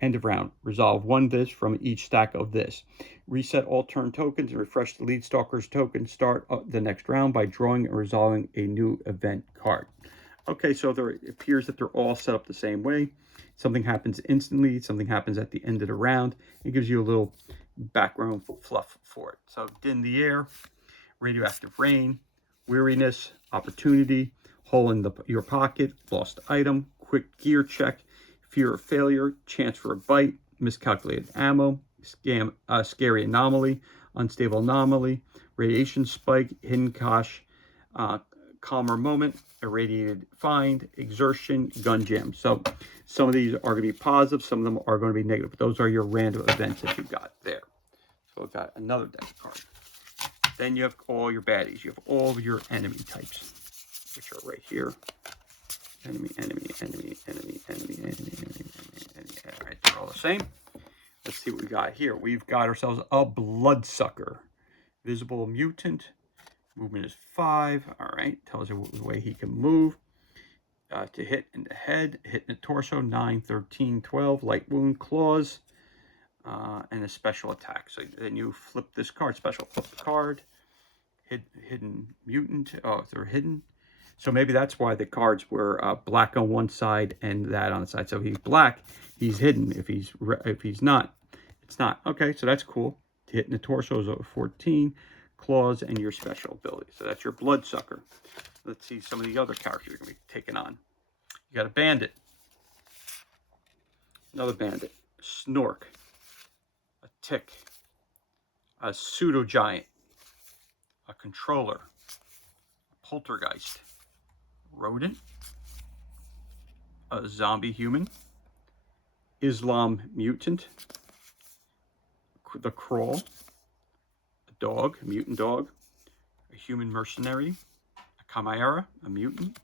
End of round. Resolve 1 this from each stack of this. Reset all turn tokens and refresh the lead stalker's token. Start the next round by drawing and resolving a new event card. Okay, so it appears that they're all set up the same way. Something happens instantly, something happens at the end of the round. It gives you a little background fluff for it. So, in the air, radioactive rain, weariness, opportunity, hole in your pocket, lost item, quick gear check, fear of failure, chance for a bite, miscalculated ammo, scary anomaly, unstable anomaly, radiation spike, hidden cache, calmer moment, irradiated find, exertion, gun jam. So some of these are going to be positive, some of them are going to be negative. But those are your random events that you've got there. So we've got another deck card. Then you have all your baddies. You have all of your enemy types, which are right here. Enemy, enemy, enemy, enemy, enemy, enemy, enemy, enemy. All right, they're all the same. Let's see what we got here. We've got ourselves a bloodsucker. Visible mutant. Movement is 5. All right, tells you the way he can move. To hit in the head, hit in the torso, 9, 13, 12. Light wound, claws. and a special attack. So then you flip this card, special flip the card, hidden mutant. Oh, they're hidden. So maybe that's why the cards were black on one side and that on the side. So if he's black, he's hidden. If he's not, it's not. Okay, so that's cool. Hitting the torso is over 14, claws, and your special ability. So that's your bloodsucker. Let's see some of the other characters you're going to be taking on. You got a bandit. Another bandit. Snork. A tick. A pseudo giant. A controller. A poltergeist. Rodent. A zombie human. Islam mutant. The crawl. A dog. A mutant dog. A human mercenary. A chimera. A mutant.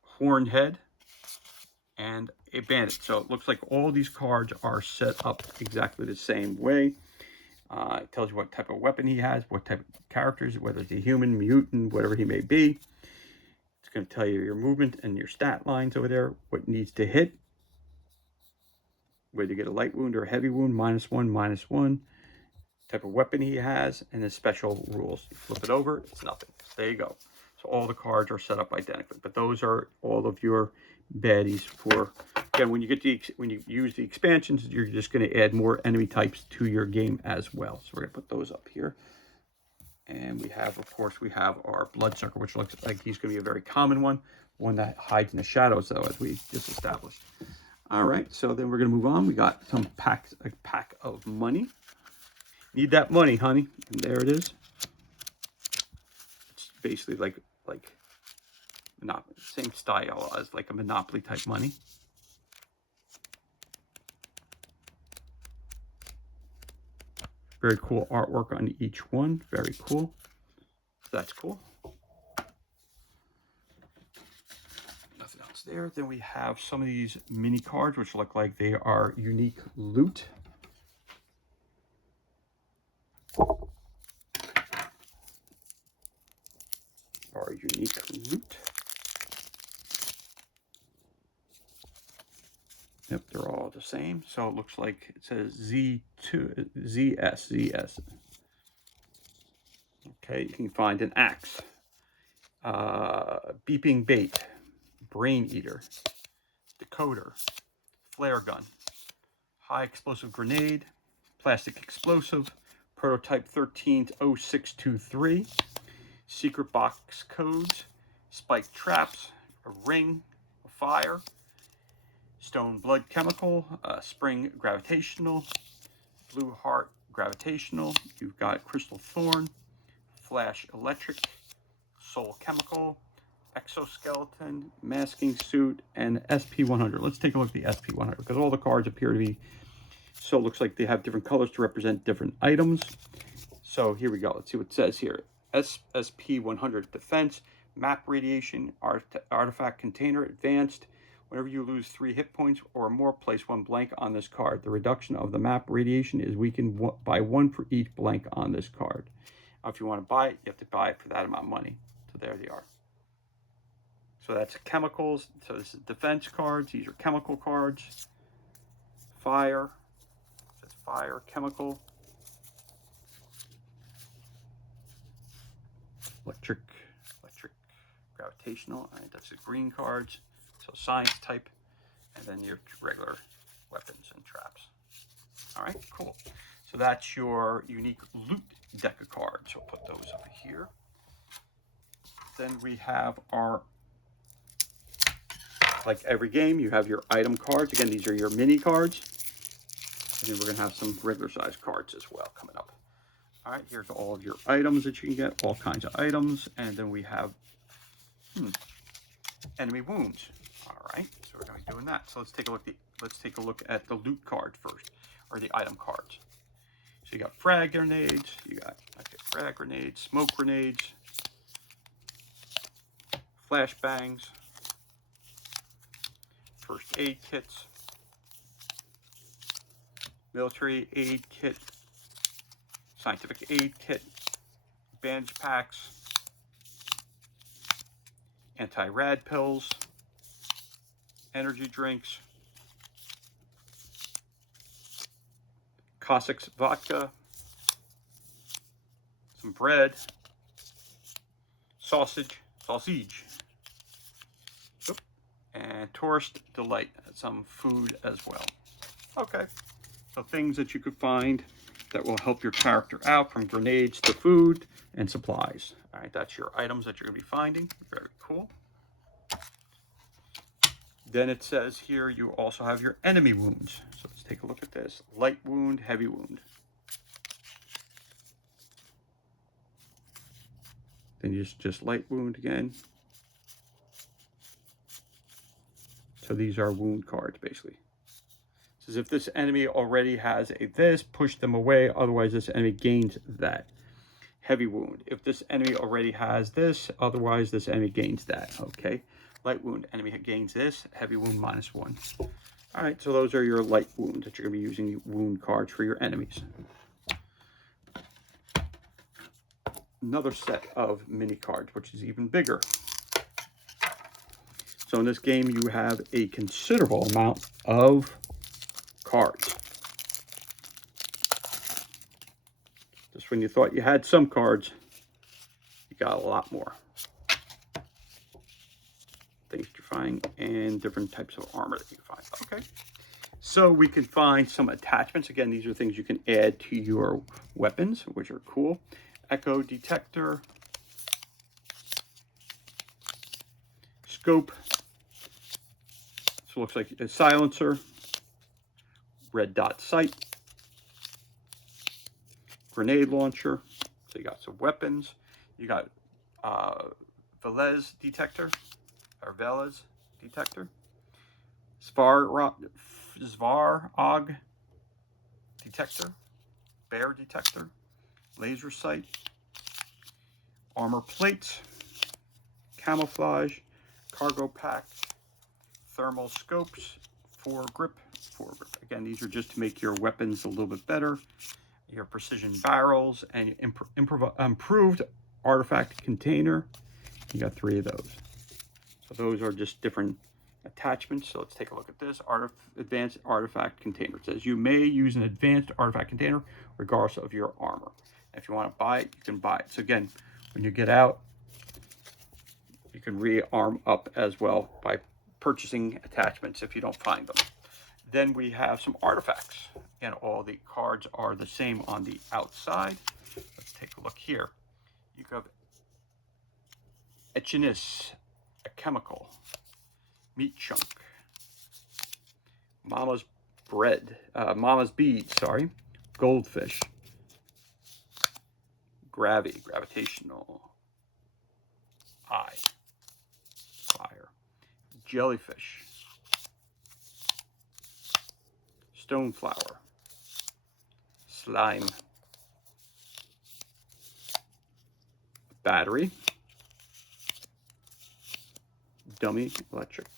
Horned head. And a bandit. So it looks like all these cards are set up exactly the same way. It tells you what type of weapon he has, what type of characters, whether it's a human, mutant, whatever he may be. It's going to tell you your movement and your stat lines over there, what needs to hit, whether you get a light wound or a heavy wound, -1, -1, type of weapon he has, and his special rules. You flip it over, it's nothing. There you go. So all the cards are set up identically, but those are all of your baddies for, again, when you use the expansions, you're just going to add more enemy types to your game as well. So we're going to put those up here. And we have, of course, we have our bloodsucker, which looks like he's going to be a very common one that hides in the shadows, though, as we just established. All right, so then we're going to move on. We got a pack of money. Need that money, honey. And there it is. It's basically like Monopoly, same style as like a Monopoly type money. Very cool artwork on each one. Very cool. That's cool. Nothing else there. Then we have some of these mini cards, which look like they are unique loot. Our unique loot. Yep, they're all the same. So it looks like it says Z2, ZS. Okay, you can find an axe, beeping bait, brain eater, decoder, flare gun, high explosive grenade, plastic explosive, prototype 130623, secret box codes, spike traps, a ring, a fire, stone blood chemical, spring gravitational, blue heart gravitational. You've got crystal thorn, flash electric, soul chemical, exoskeleton, masking suit, and SP100. Let's take a look at the SP100 because all the cards appear to be, so it looks like they have different colors to represent different items. So here we go. Let's see what it says here. SP100 defense, map radiation, artifact container, advanced. Whenever you lose 3 hit points or more, place 1 blank on this card. The reduction of the map radiation is weakened by 1 for each blank on this card. Now, if you want to buy it, you have to buy it for that amount of money. So there they are. So that's chemicals. So this is defense cards. These are chemical cards. Fire. That's fire, chemical. Electric, gravitational. And that's the green cards. So science type. And then your regular weapons and traps. All right, cool. So that's your unique loot deck of cards. So we'll put those over here. Then we have our, like every game, you have your item cards. Again, these are your mini cards. And then we're going to have some regular size cards as well coming up. All right, here's all of your items that you can get, all kinds of items. And then we have enemy wounds. All right, so we're going to be doing that. So let's take a look at the loot card first, or the item cards. So you got frag grenades, you got frag grenades, smoke grenades, flashbangs, first aid kits, military aid kit, scientific aid kit, bandage packs, anti-rad pills, energy drinks, Cossacks vodka, some bread, sausage, and tourist delight, some food as well. Okay, so things that you could find that will help your character out, from grenades to food and supplies. All right, that's your items that you're going to be finding. Very cool. Then it says here you also have your enemy wounds. So let's take a look at this. Light wound, heavy wound. Then you just light wound again. So these are wound cards, basically. It says if this enemy already has a this, push them away. Otherwise, this enemy gains that. Heavy wound. If this enemy already has this, otherwise this enemy gains that. Okay. Light wound. Enemy gains this. Heavy wound -1. All right. So those are your light wounds that you're going to be using wound cards for your enemies. Another set of mini cards, which is even bigger. So in this game, you have a considerable amount of cards. Just when you thought you had some cards, you got a lot more. Things you find and different types of armor that you can find. Okay. So we can find some attachments. Again, these are things you can add to your weapons, which are cool. Echo detector, scope, so it looks like a silencer, red dot sight, grenade launcher. So you got some weapons. You got Velez detector, or Velez detector, Svarog detector, bear detector, laser sight, armor plates, camouflage, cargo pack, thermal scopes, foregrip. Again, these are just to make your weapons a little bit better. Your precision barrels and improved artifact container. You got 3 of those. So those are just different attachments. So let's take a look at this. Advanced artifact container. It says you may use an advanced artifact container regardless of your armor. If you want to buy it, you can buy it. So again, when you get out, you can re-arm up as well by purchasing attachments if you don't find them. Then we have some artifacts, and all the cards are the same on the outside. Let's take a look here. You have Echinus, a chemical, meat chunk, mama's bead, goldfish, gravitational eye, fire, jellyfish, stoneflower, slime, battery, dummy, electric,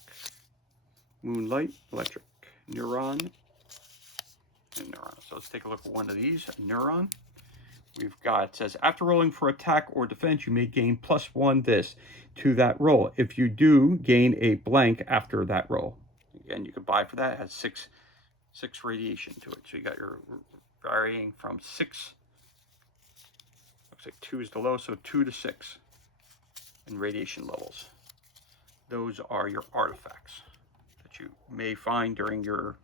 moonlight, electric, neuron, and neuron. So let's take a look at one of these, a neuron. We've got, it says, after rolling for attack or defense, you may gain +1 this to that roll. If you do, gain a blank after that roll. Again, you could buy for that. It has 6 radiation to it. So you got your varying from 6, looks like 2 is the low, so 2 to 6 in radiation levels. Those are your artifacts that you may find during your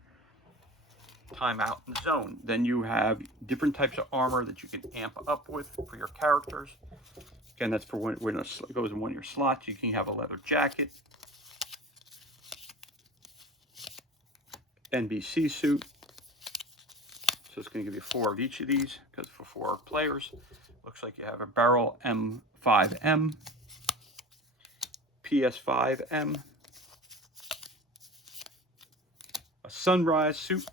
time out in the zone. Then you have different types of armor that you can amp up with for your characters. Again, that's for when it goes in one of your slots. You can have a leather jacket, NBC suit. So it's going to give you 4 of each of these, because for 4 players. Looks like you have a barrel M5M, PS5M, a sunrise suit,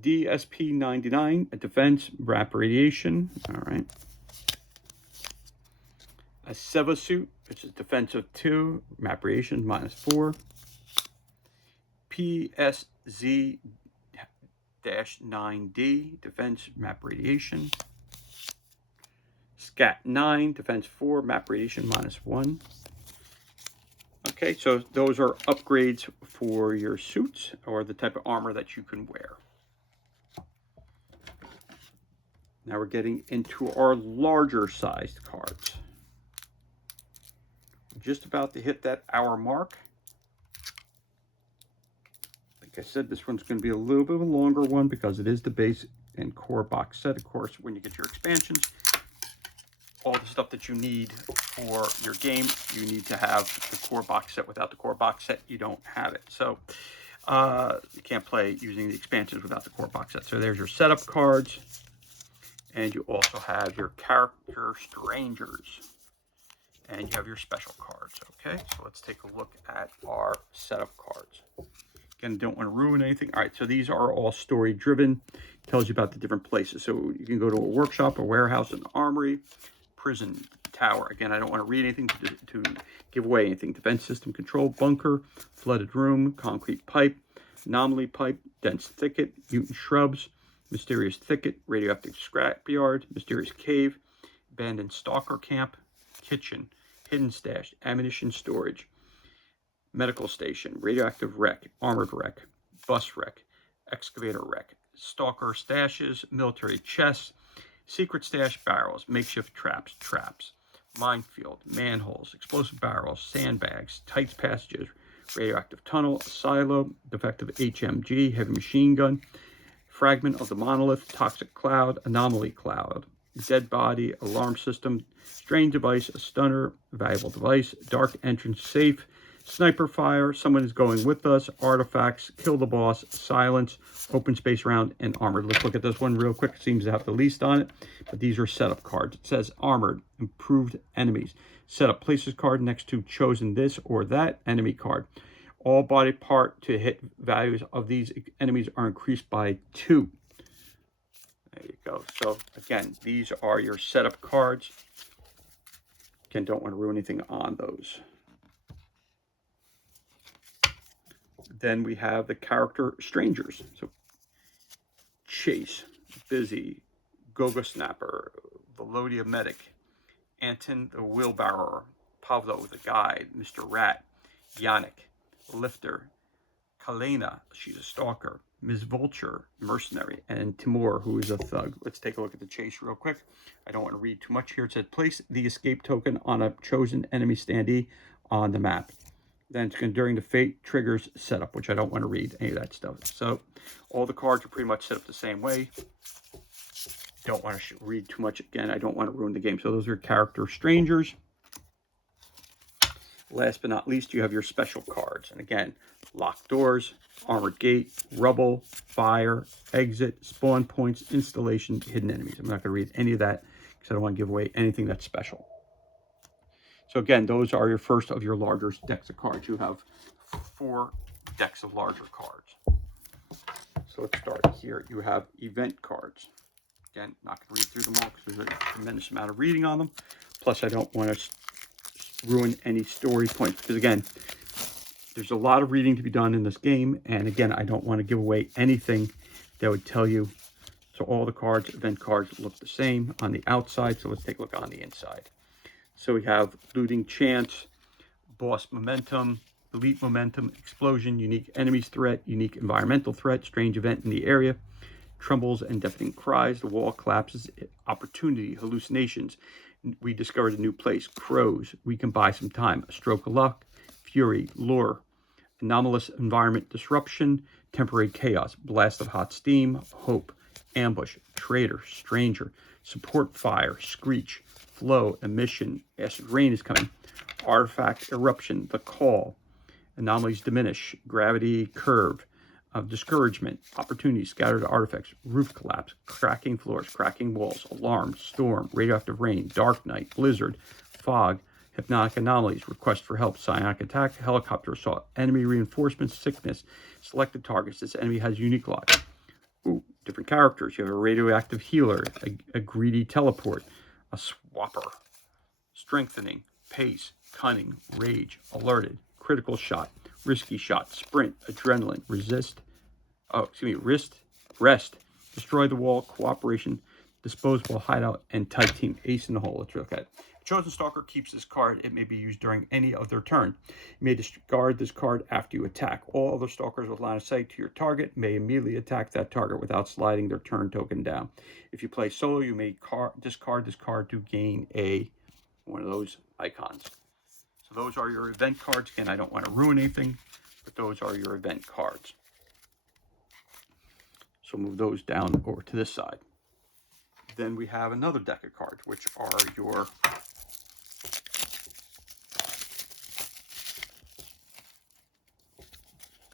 DSP-99, a defense wrap radiation. All right. A Seva suit, which is defensive 2, map radiation -4. PSZ-9D, defense map radiation. SCAT-9, defense 4, map radiation -1. Okay, Okay, so those are upgrades for your suits or the type of armor that you can wear. Now we're getting into our larger sized cards. Just about to hit that hour mark. Like I said, this one's going to be a little bit of a longer one because it is the base and core box set. Of course, when you get your expansions, all the stuff that you need for your game, you need to have the core box set. Without the core box set, you don't have it. So you can't play using the expansions without the core box set. So there's your setup cards. And you also have your character strangers. And you have your special cards. Okay, so let's take a look at our setup cards. Again, don't want to ruin anything. All right, so these are all story driven. Tells you about the different places. So you can go to a workshop, a warehouse, an armory, prison, tower. Again, I don't want to read anything to give away anything. Defense system control, bunker, flooded room, concrete pipe, anomaly pipe, dense thicket, mutant shrubs, mysterious thicket, radioactive scrapyard, mysterious cave, abandoned stalker camp, kitchen, hidden stash, ammunition storage, medical station, radioactive wreck, armored wreck, bus wreck, excavator wreck, stalker stashes, military chests, secret stash barrels, makeshift traps, minefield, manholes, explosive barrels, sandbags, tight passages, radioactive tunnel, silo, defective HMG, heavy machine gun, fragment of the monolith, toxic cloud, anomaly cloud, dead body, alarm system, strange device, a stunner, valuable device, dark entrance safe, sniper fire, someone is going with us, artifacts, kill the boss, silence, open space round, and armored. Let's look at this one real quick. It seems to have the least on it, but these are setup cards. It says armored, improved enemies. Setup places card next to chosen this or that enemy card. All body part to hit values of these enemies are increased by 2. There you go. So again, these are your setup cards. Again, don't want to ruin anything on those. Then we have the character strangers. So Chase, Busy, Goga Snapper, Velodia Medic, Anton the Wheelbarrower, Pavlo the Guide, Mr. Rat, Yannick, Lifter, Kalena, she's a stalker, Ms. Vulture, mercenary, and Timur, who is a thug. Let's take a look at the chase real quick. I don't want to read too much here. It said place the escape token on a chosen enemy standee on the map. Then it's during the fate triggers setup, which I don't want to read any of that stuff. So all the cards are pretty much set up the same way. Don't want to read too much. Again, I don't want to ruin the game. So those are character strangers. Last but not least, you have your special cards. And again, locked doors, armored gate, rubble, fire, exit, spawn points, installation, hidden enemies. I'm not going to read any of that because I don't want to give away anything that's special. So again, those are your first of your larger decks of cards. You have 4 decks of larger cards. So let's start here. You have event cards. Again, not going to read through them all because there's a tremendous amount of reading on them. Plus, I don't want to ruin any story points because, again, there's a lot of reading to be done in this game. And again, I don't want to give away anything that would tell you. So all the cards, event cards, look the same on the outside. So let's take a look on the inside. So we have looting chance, boss momentum, elite momentum, explosion, unique enemies threat, unique environmental threat, strange event in the area, trembles and deafening cries, the wall collapses, opportunity, hallucinations, we discovered a new place, crows, we can buy some time, a stroke of luck, fury, lure, anomalous environment disruption, temporary chaos, blast of hot steam, hope, ambush, traitor, stranger, support fire, screech, flow, emission, acid rain is coming, artifact eruption, the call, anomalies diminish, gravity curve, discouragement, opportunity, scattered artifacts, roof collapse, cracking floors, cracking walls, alarm, storm, radioactive rain, dark night, blizzard, fog, hypnotic anomalies, request for help, psionic attack, helicopter assault, enemy reinforcements, sickness, selected targets. This enemy has unique logic. Ooh, different characters. You have a radioactive healer, a greedy teleport, a swapper, strengthening, pace, cunning, rage, alerted, critical shot, risky shot, sprint, adrenaline, rest, destroy the wall, cooperation, disposable hideout, and tag team ace in the hole. Let's look at it. Chosen Stalker keeps this card. It may be used during any of their turn. You may discard this card after you attack. All other Stalkers with line of sight to your target may immediately attack that target without sliding their turn token down. If you play solo, you may discard this card to gain one of those icons. So those are your event cards. Again, I don't want to ruin anything, but those are your event cards. So move those down over to this side. Then we have another deck of cards, which are your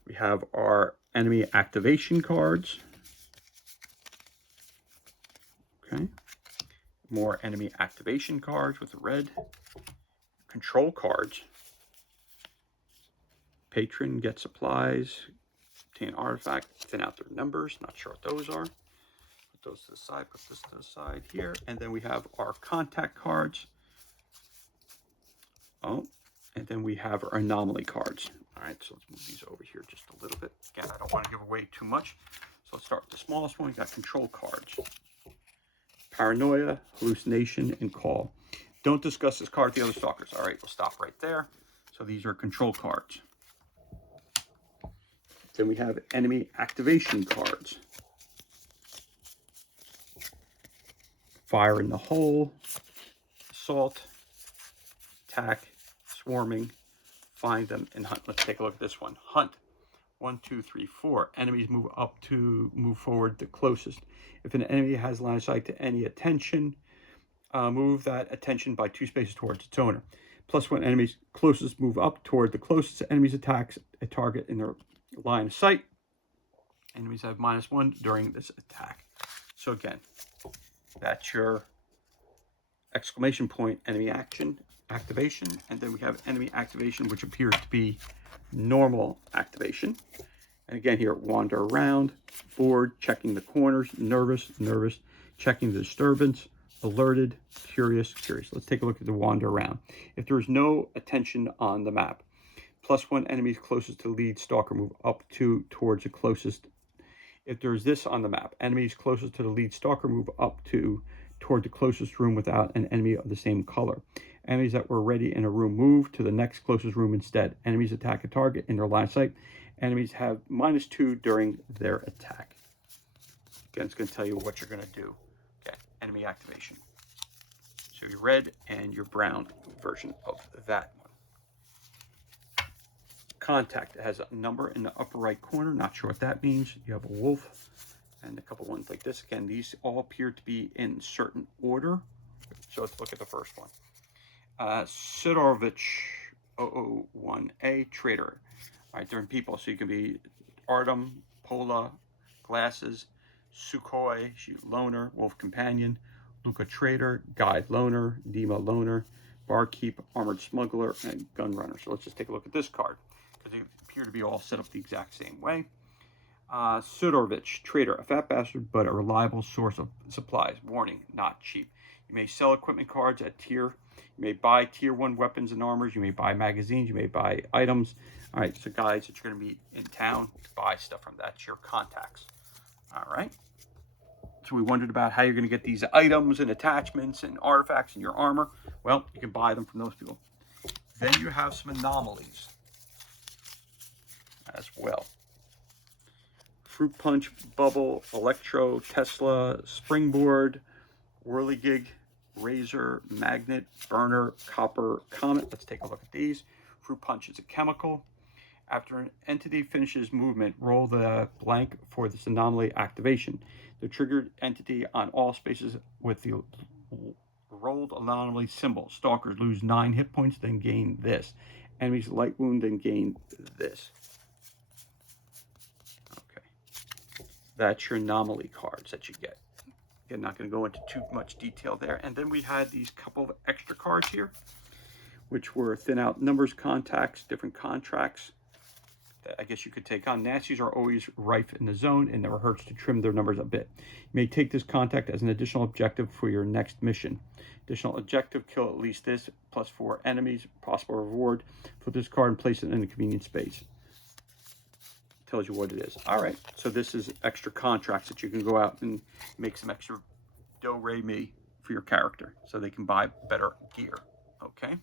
we have our enemy activation cards. Okay. More enemy activation cards with the red. Control cards. Patron, get supplies, obtain artifact, thin out their numbers. Not sure what those are. Put those to the side, put this to the side here. And then we have our contact cards. Oh, and then we have our anomaly cards. All right, so let's move these over here just a little bit. Again, I don't want to give away too much. So let's start with the smallest one. We got control cards. Paranoia, hallucination, and call. Don't discuss this card with the other stalkers. All right, we'll stop right there. So these are control cards. Then we have enemy activation cards. Fire in the hole, assault, attack, swarming, find them, and hunt. Let's take a look at this one. Hunt. 1, 2, 3, 4. Enemies move forward the closest. If an enemy has line of sight to any attention, move that attention by 2 spaces towards its owner. Plus, when enemies closest move up toward the closest enemies attacks a target in their line of sight, enemies have -1 during this attack. So again, that's your exclamation point enemy activation, and then we have enemy activation, which appears to be normal activation. And again here, wander around, bored, checking the corners, nervous, checking the disturbance, alerted, curious. Let's take a look at the wander around. If there is no attention on the map, +1 enemies closest to the lead stalker move up towards the closest. If there's this on the map, enemies closest to the lead stalker move up toward the closest room without an enemy of the same color. Enemies that were already in a room move to the next closest room instead. Enemies attack a target in their line of sight. Enemies have -2 during their attack. Again, it's going to tell you what you're going to do. Okay, enemy activation. So your red and your brown version of that one. Contact. It has a number in the upper right corner. Not sure what that means. You have a wolf and a couple ones like this. Again, these all appear to be in certain order. So let's look at the first one. Sidorovich 001A, Trader. All right, they're in people, so you can be Artem, Pola, Glasses, Sukhoi, Loner, Wolf Companion, Luca Trader, Guide Loner, Dima Loner, Barkeep, Armored Smuggler, and Gun Runner. So let's just take a look at this card, because they appear to be all set up the exact same way. Sidorovich, Trader, a fat bastard, but a reliable source of supplies. Warning, not cheap. You may sell equipment cards at tier. You may buy tier 1 weapons and armors. You may buy magazines. You may buy items. All right, so guys that you're going to meet in town to buy stuff from, that's your contacts. All right. So we wondered about how you're going to get these items and attachments and artifacts in your armor. Well, you can buy them from those people. Then you have some anomalies as well. Fruit Punch, Bubble, Electro, Tesla, Springboard, Whirligig, Razor, Magnet, Burner, Copper, Comet. Let's take a look at these. Fruit Punch is a chemical. After an entity finishes movement, roll the blank for this anomaly activation. The triggered entity on all spaces with the rolled anomaly symbol. Stalkers lose 9 hit points, then gain this. Enemies light wound, then gain this. Okay. That's your anomaly cards that you get. Again, not going to go into too much detail there. And then we had these couple of extra cards here, which were thin out numbers, contacts, different contracts that I guess you could take on. Nasties are always rife in the zone and never hurts to trim their numbers a bit. You may take this contact as an additional objective for your next mission. Additional objective, kill at least this, +4 enemies, possible reward. Put this card and place it in a convenient space. Tells you what it is. All right, so this is extra contracts that you can go out and make some extra do, re, mi for your character so they can buy better gear. Okay.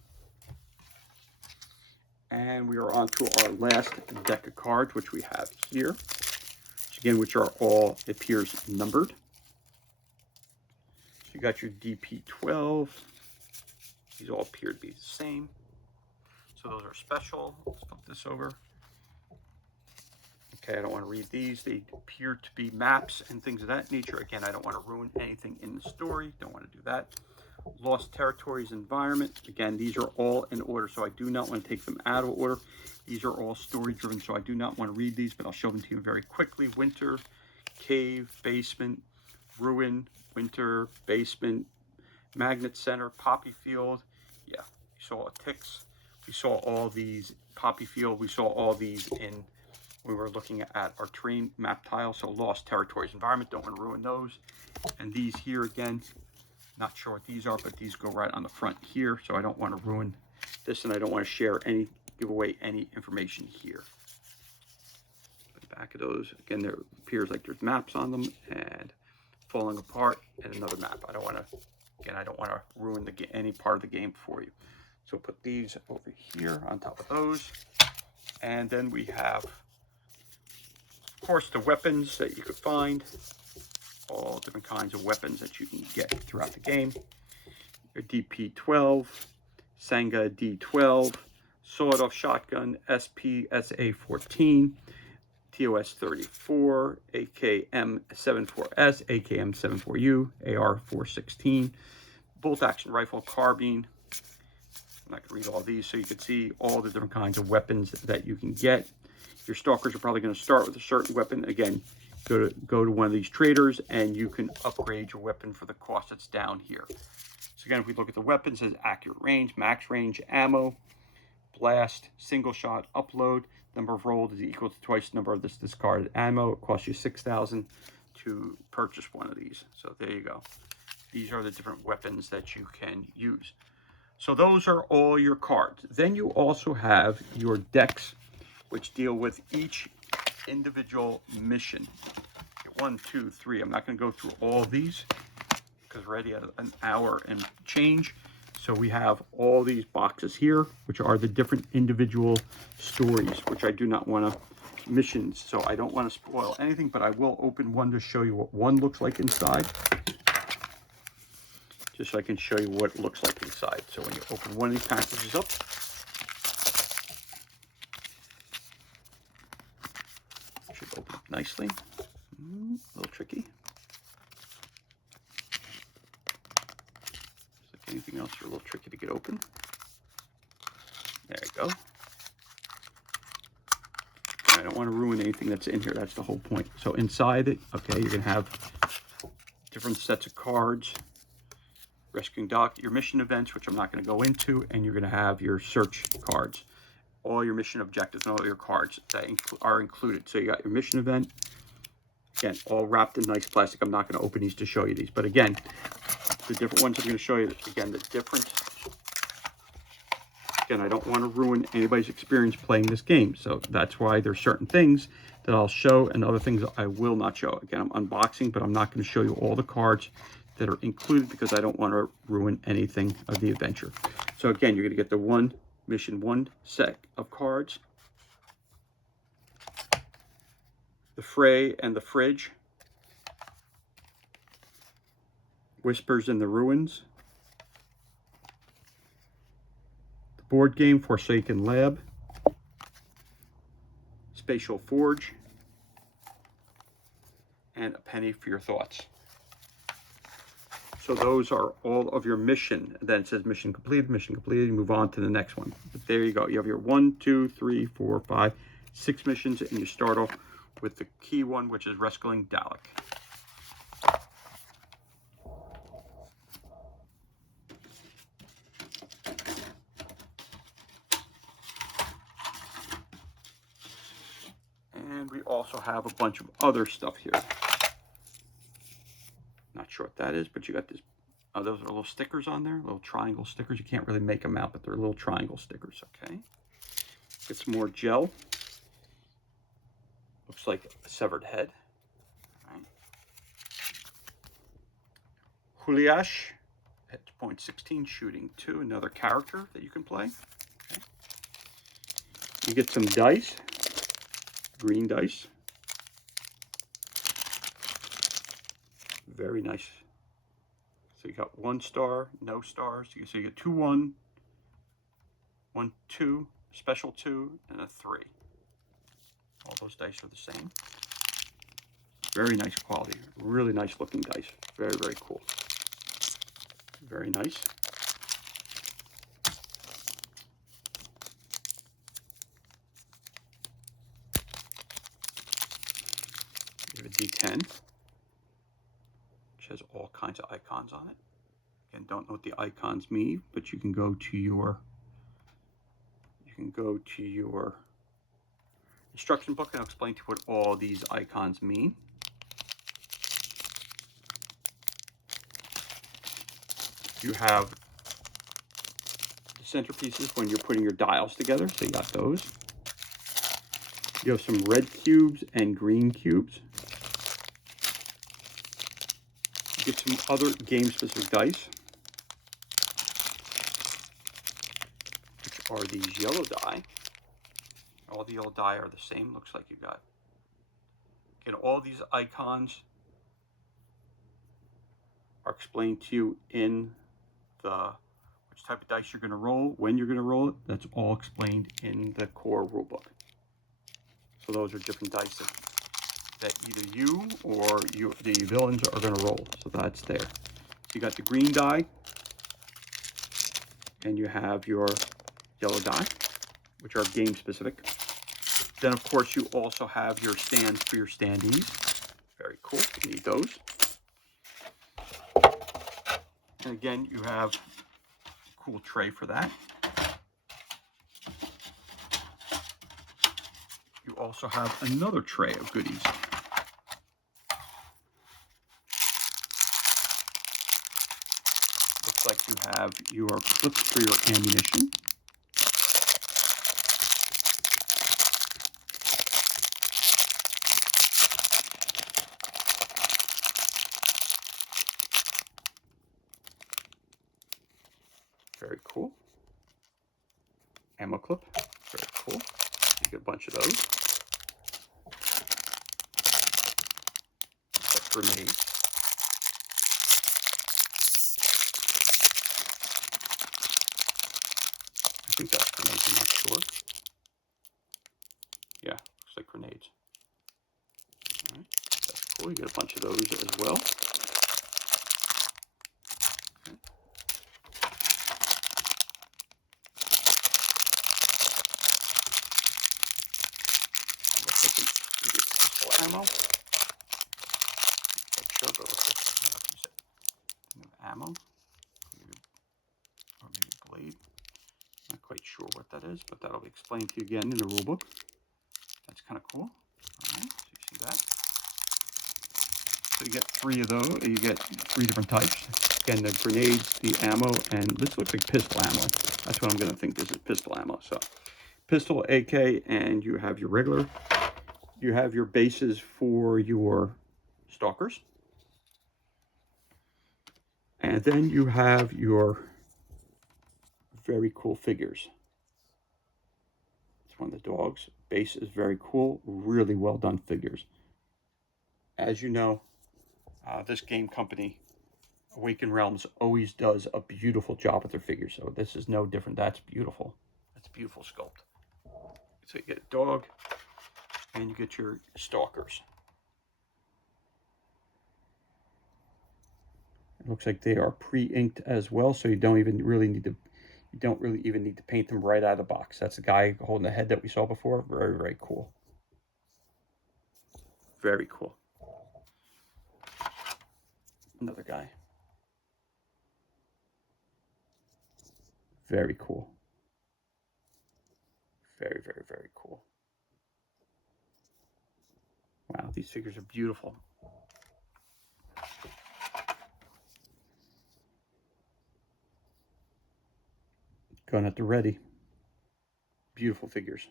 And we are on to our last deck of cards, which we have here. Again, which are all, it appears, numbered. So you got your DP12. These all appear to be the same. So those are special. Let's flip this over. Okay, I don't want to read these. They appear to be maps and things of that nature. Again, I don't want to ruin anything in the story. Don't want to do that. Lost Territories Environment. Again, these are all in order, so I do not want to take them out of order. These are all story-driven, so I do not want to read these, but I'll show them to you very quickly. Winter, Cave, Basement, Ruin, Winter, Basement, Magnet Center, Poppy Field. Yeah, we saw ticks. We saw all these Poppy Field. We saw all these in, we were looking at our terrain map tile. So Lost Territories Environment, don't want to ruin those. And these here again, not sure what these are, but these go right on the front here. So I don't want to ruin this, and I don't want to share any, give away any information here. The back of those, again, there appears like there's maps on them and falling apart, and another map. I don't want to, again, I don't want to ruin any part of the game for you. So put these over here on top of those. And then we have, of course, the weapons that you could find. All different kinds of weapons that you can get throughout the game. Your DP12, Sanga D12, sawed-off shotgun, SPSA-14, TOS-34, AKM-74S, AKM-74U, AR-416, bolt-action rifle, carbine. I'm not going to read all these, so you can see all the different kinds of weapons that you can get. Your stalkers are probably going to start with a certain weapon. Again, go to one of these traders, and you can upgrade your weapon for the cost that's down here. So again, if we look at the weapons, it says accurate range, max range, ammo, blast, single shot, upload. Number of rolled is equal to twice the number of this discarded ammo. It costs you 6,000 to purchase one of these. So there you go. These are the different weapons that you can use. So those are all your cards. Then you also have your decks, which deal with each individual mission. 1, 2, 3. I'm not going to go through all these because we're already at an hour and change. So we have all these boxes here, which are the different individual stories, which I do not want to, missions. So I don't want to spoil anything, but I will open one to show you what one looks like inside. Just so I can show you what it looks like inside. So when you open one of these packages up, it should open up nicely. A little tricky. Just like anything else, you're a little tricky to get open. There you go. I don't want to ruin anything that's in here. That's the whole point. So inside it, okay, you're going to have different sets of cards. Rescuing Doc, your mission events, which I'm not going to go into, and you're going to have your search cards. All your mission objectives and all your cards that are included. So you got your mission event. Again, all wrapped in nice plastic. I'm not going to open these to show you these. But again, the different ones I'm going to show you, again, the different. Again, I don't want to ruin anybody's experience playing this game. So that's why there's certain things that I'll show and other things I will not show. Again, I'm unboxing, but I'm not going to show you all the cards that are included because I don't want to ruin anything of the adventure. So again, you're going to get the mission one set of cards. The Fray and the Fridge. Whispers in the Ruins. The board game Forsaken Lab. Spatial Forge. And A Penny for Your Thoughts. So those are all of your mission. Then it says mission completed, you move on to the next one. But there you go. You have your 1, 2, 3, 4, 5, 6 missions, and you start off with the key one, which is rescuing S.T.A.L.K.E.R. And we also have a bunch of other stuff here. Not sure what that is, but you got this. Oh, those are little stickers on there, little triangle stickers. You can't really make them out, but they're little triangle stickers, okay? Get some more gel. Looks like a severed head. All right. Kuliash at .16 shooting 2, another character that you can play. Okay. You get some dice, green dice. Very nice. So you got 1 star, no stars. So you get 2 1, 1 2, special 2, and a 3. All those dice are the same. Very nice quality. Really nice looking dice. Very, very cool. Very nice. You have a D10, which has all kinds of icons on it. Again, don't know what the icons mean, but you can go to your instruction book and I'll explain to you what all these icons mean. You have the centerpieces when you're putting your dials together, so you got those. You have some red cubes and green cubes. You get some other game-specific dice, which are these yellow die. All the yellow die are the same, looks like you got. And all these icons are explained to you in the which type of dice you're going to roll, when you're going to roll it. That's all explained in the core rulebook. So those are different dice that either you or the villains are going to roll. So that's there. So you got the green die, and you have your yellow die, which are game specific. Then of course you also have your stands for your standees. Very cool. You need those. And again, you have a cool tray for that. You also have another tray of goodies. Looks like you have your clips for your ammunition. Very cool. Ammo clip. Very cool. You get a bunch of those. Like grenades. I think that's grenades, I'm not sure. Yeah, looks like grenades. All right, that's cool. You get a bunch of those as well. Okay. Looks like you get pistol ammo. Not sure, but looks like you have ammo. Or maybe blade. Not quite sure what that is, but that'll be explained to you again in the rulebook. That's kind of cool. All right, so you see that. So you get 3 of those. You get 3 different types. Again, the grenades, the ammo, and this looks like pistol ammo. That's what I'm going to think this is pistol ammo. So pistol, AK, and you have your regular. You have your bases for your stalkers. And then you have your very cool figures. It's one of the dogs. Base is very cool. Really well done figures. As you know, this game company, Awakened Realms, always does a beautiful job with their figures. So this is no different. That's beautiful. That's a beautiful sculpt. So you get a dog, and you get your stalkers. It looks like they are pre-inked as well, so you don't really even need to paint them right out of the box. That's the guy holding the head that we saw before. Very, very cool. Very cool. Another guy. Very cool. Very, very, very cool. Wow, these figures are beautiful. Gun at the ready. Beautiful figures.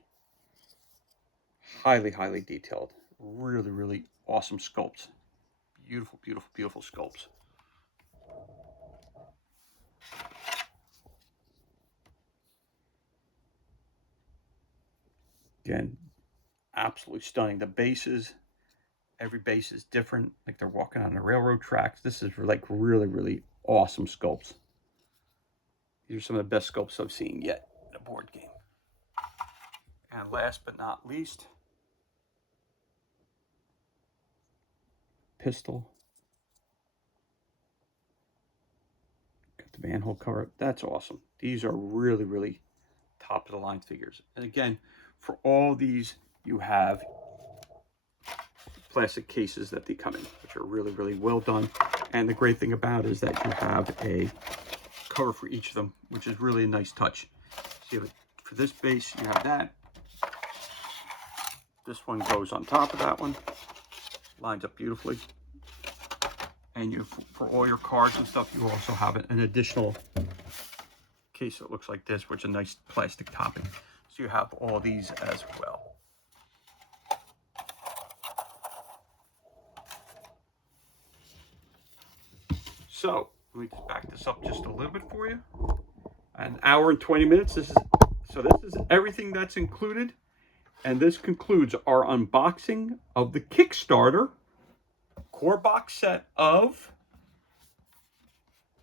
Highly, highly detailed. Really, really awesome sculpts. Beautiful, beautiful, beautiful sculpts. Again, absolutely stunning. The bases, every base is different, like they're walking on the railroad tracks. This is like really, really awesome sculpts. These are some of the best sculpts I've seen yet in a board game. And last but not least, pistol. Got the manhole cover. That's awesome. These are really, really top of the line figures. And again, for all these, you have plastic cases that they come in, which are really, really well done. And the great thing about it is that you have a cover for each of them, which is really a nice touch. So for this base, you have that. This one goes on top of that one, lines up beautifully. And you, for all your cards and stuff, you also have an additional case that looks like this, which is a nice plastic topping. So you have all these as well. So let me just back this up just a little bit for you. An hour and 20 minutes. This is everything that's included. And this concludes our unboxing of the Kickstarter core box set of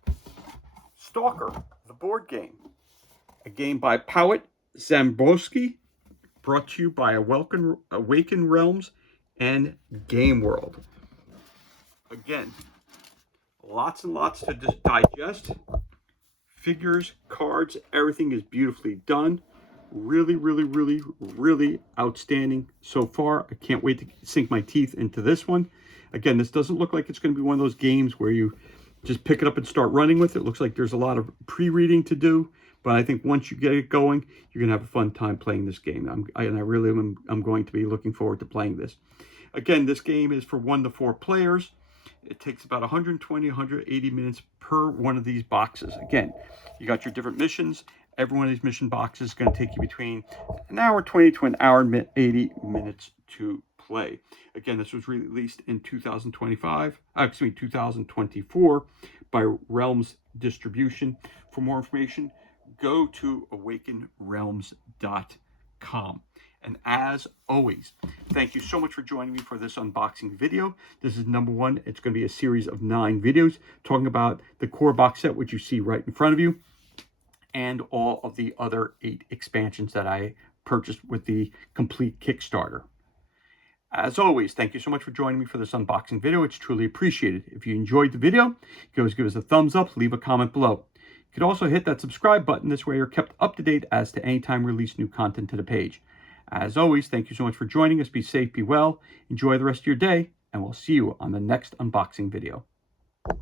S.T.A.L.K.E.R, the board game. A game by Powit Zambrowski, brought to you by Awaken Realms and Game World. Again, lots and lots to just digest. Figures, cards, everything is beautifully done. Really, really, really, really outstanding so far. I can't wait to sink my teeth into this one. Again, this doesn't look like it's going to be one of those games where you just pick it up and start running with it. It looks like there's a lot of pre-reading to do, but I think once you get it going, you're going to have a fun time playing this game. I'm going to be looking forward to playing this. Again, this game is for 1 to 4 players. It takes about 120, 180 minutes per one of these boxes. Again, you got your different missions. Every one of these mission boxes is going to take you between an hour 20 to an hour and 80 minutes to play. Again, this was released in 2024 by Realms Distribution. For more information, go to awakenrealms.com. And as always, thank you so much for joining me for this unboxing video. This is number 1. It's going to be a series of 9 videos talking about the core box set, which you see right in front of you, and all of the other 8 expansions that I purchased with the complete Kickstarter. As always, thank you so much for joining me for this unboxing video. It's truly appreciated. If you enjoyed the video, you can always give us a thumbs up, leave a comment below. You can also hit that subscribe button. This way you're kept up to date as to any time we release new content to the page. As always, thank you so much for joining us. Be safe, be well, enjoy the rest of your day, and we'll see you on the next unboxing video.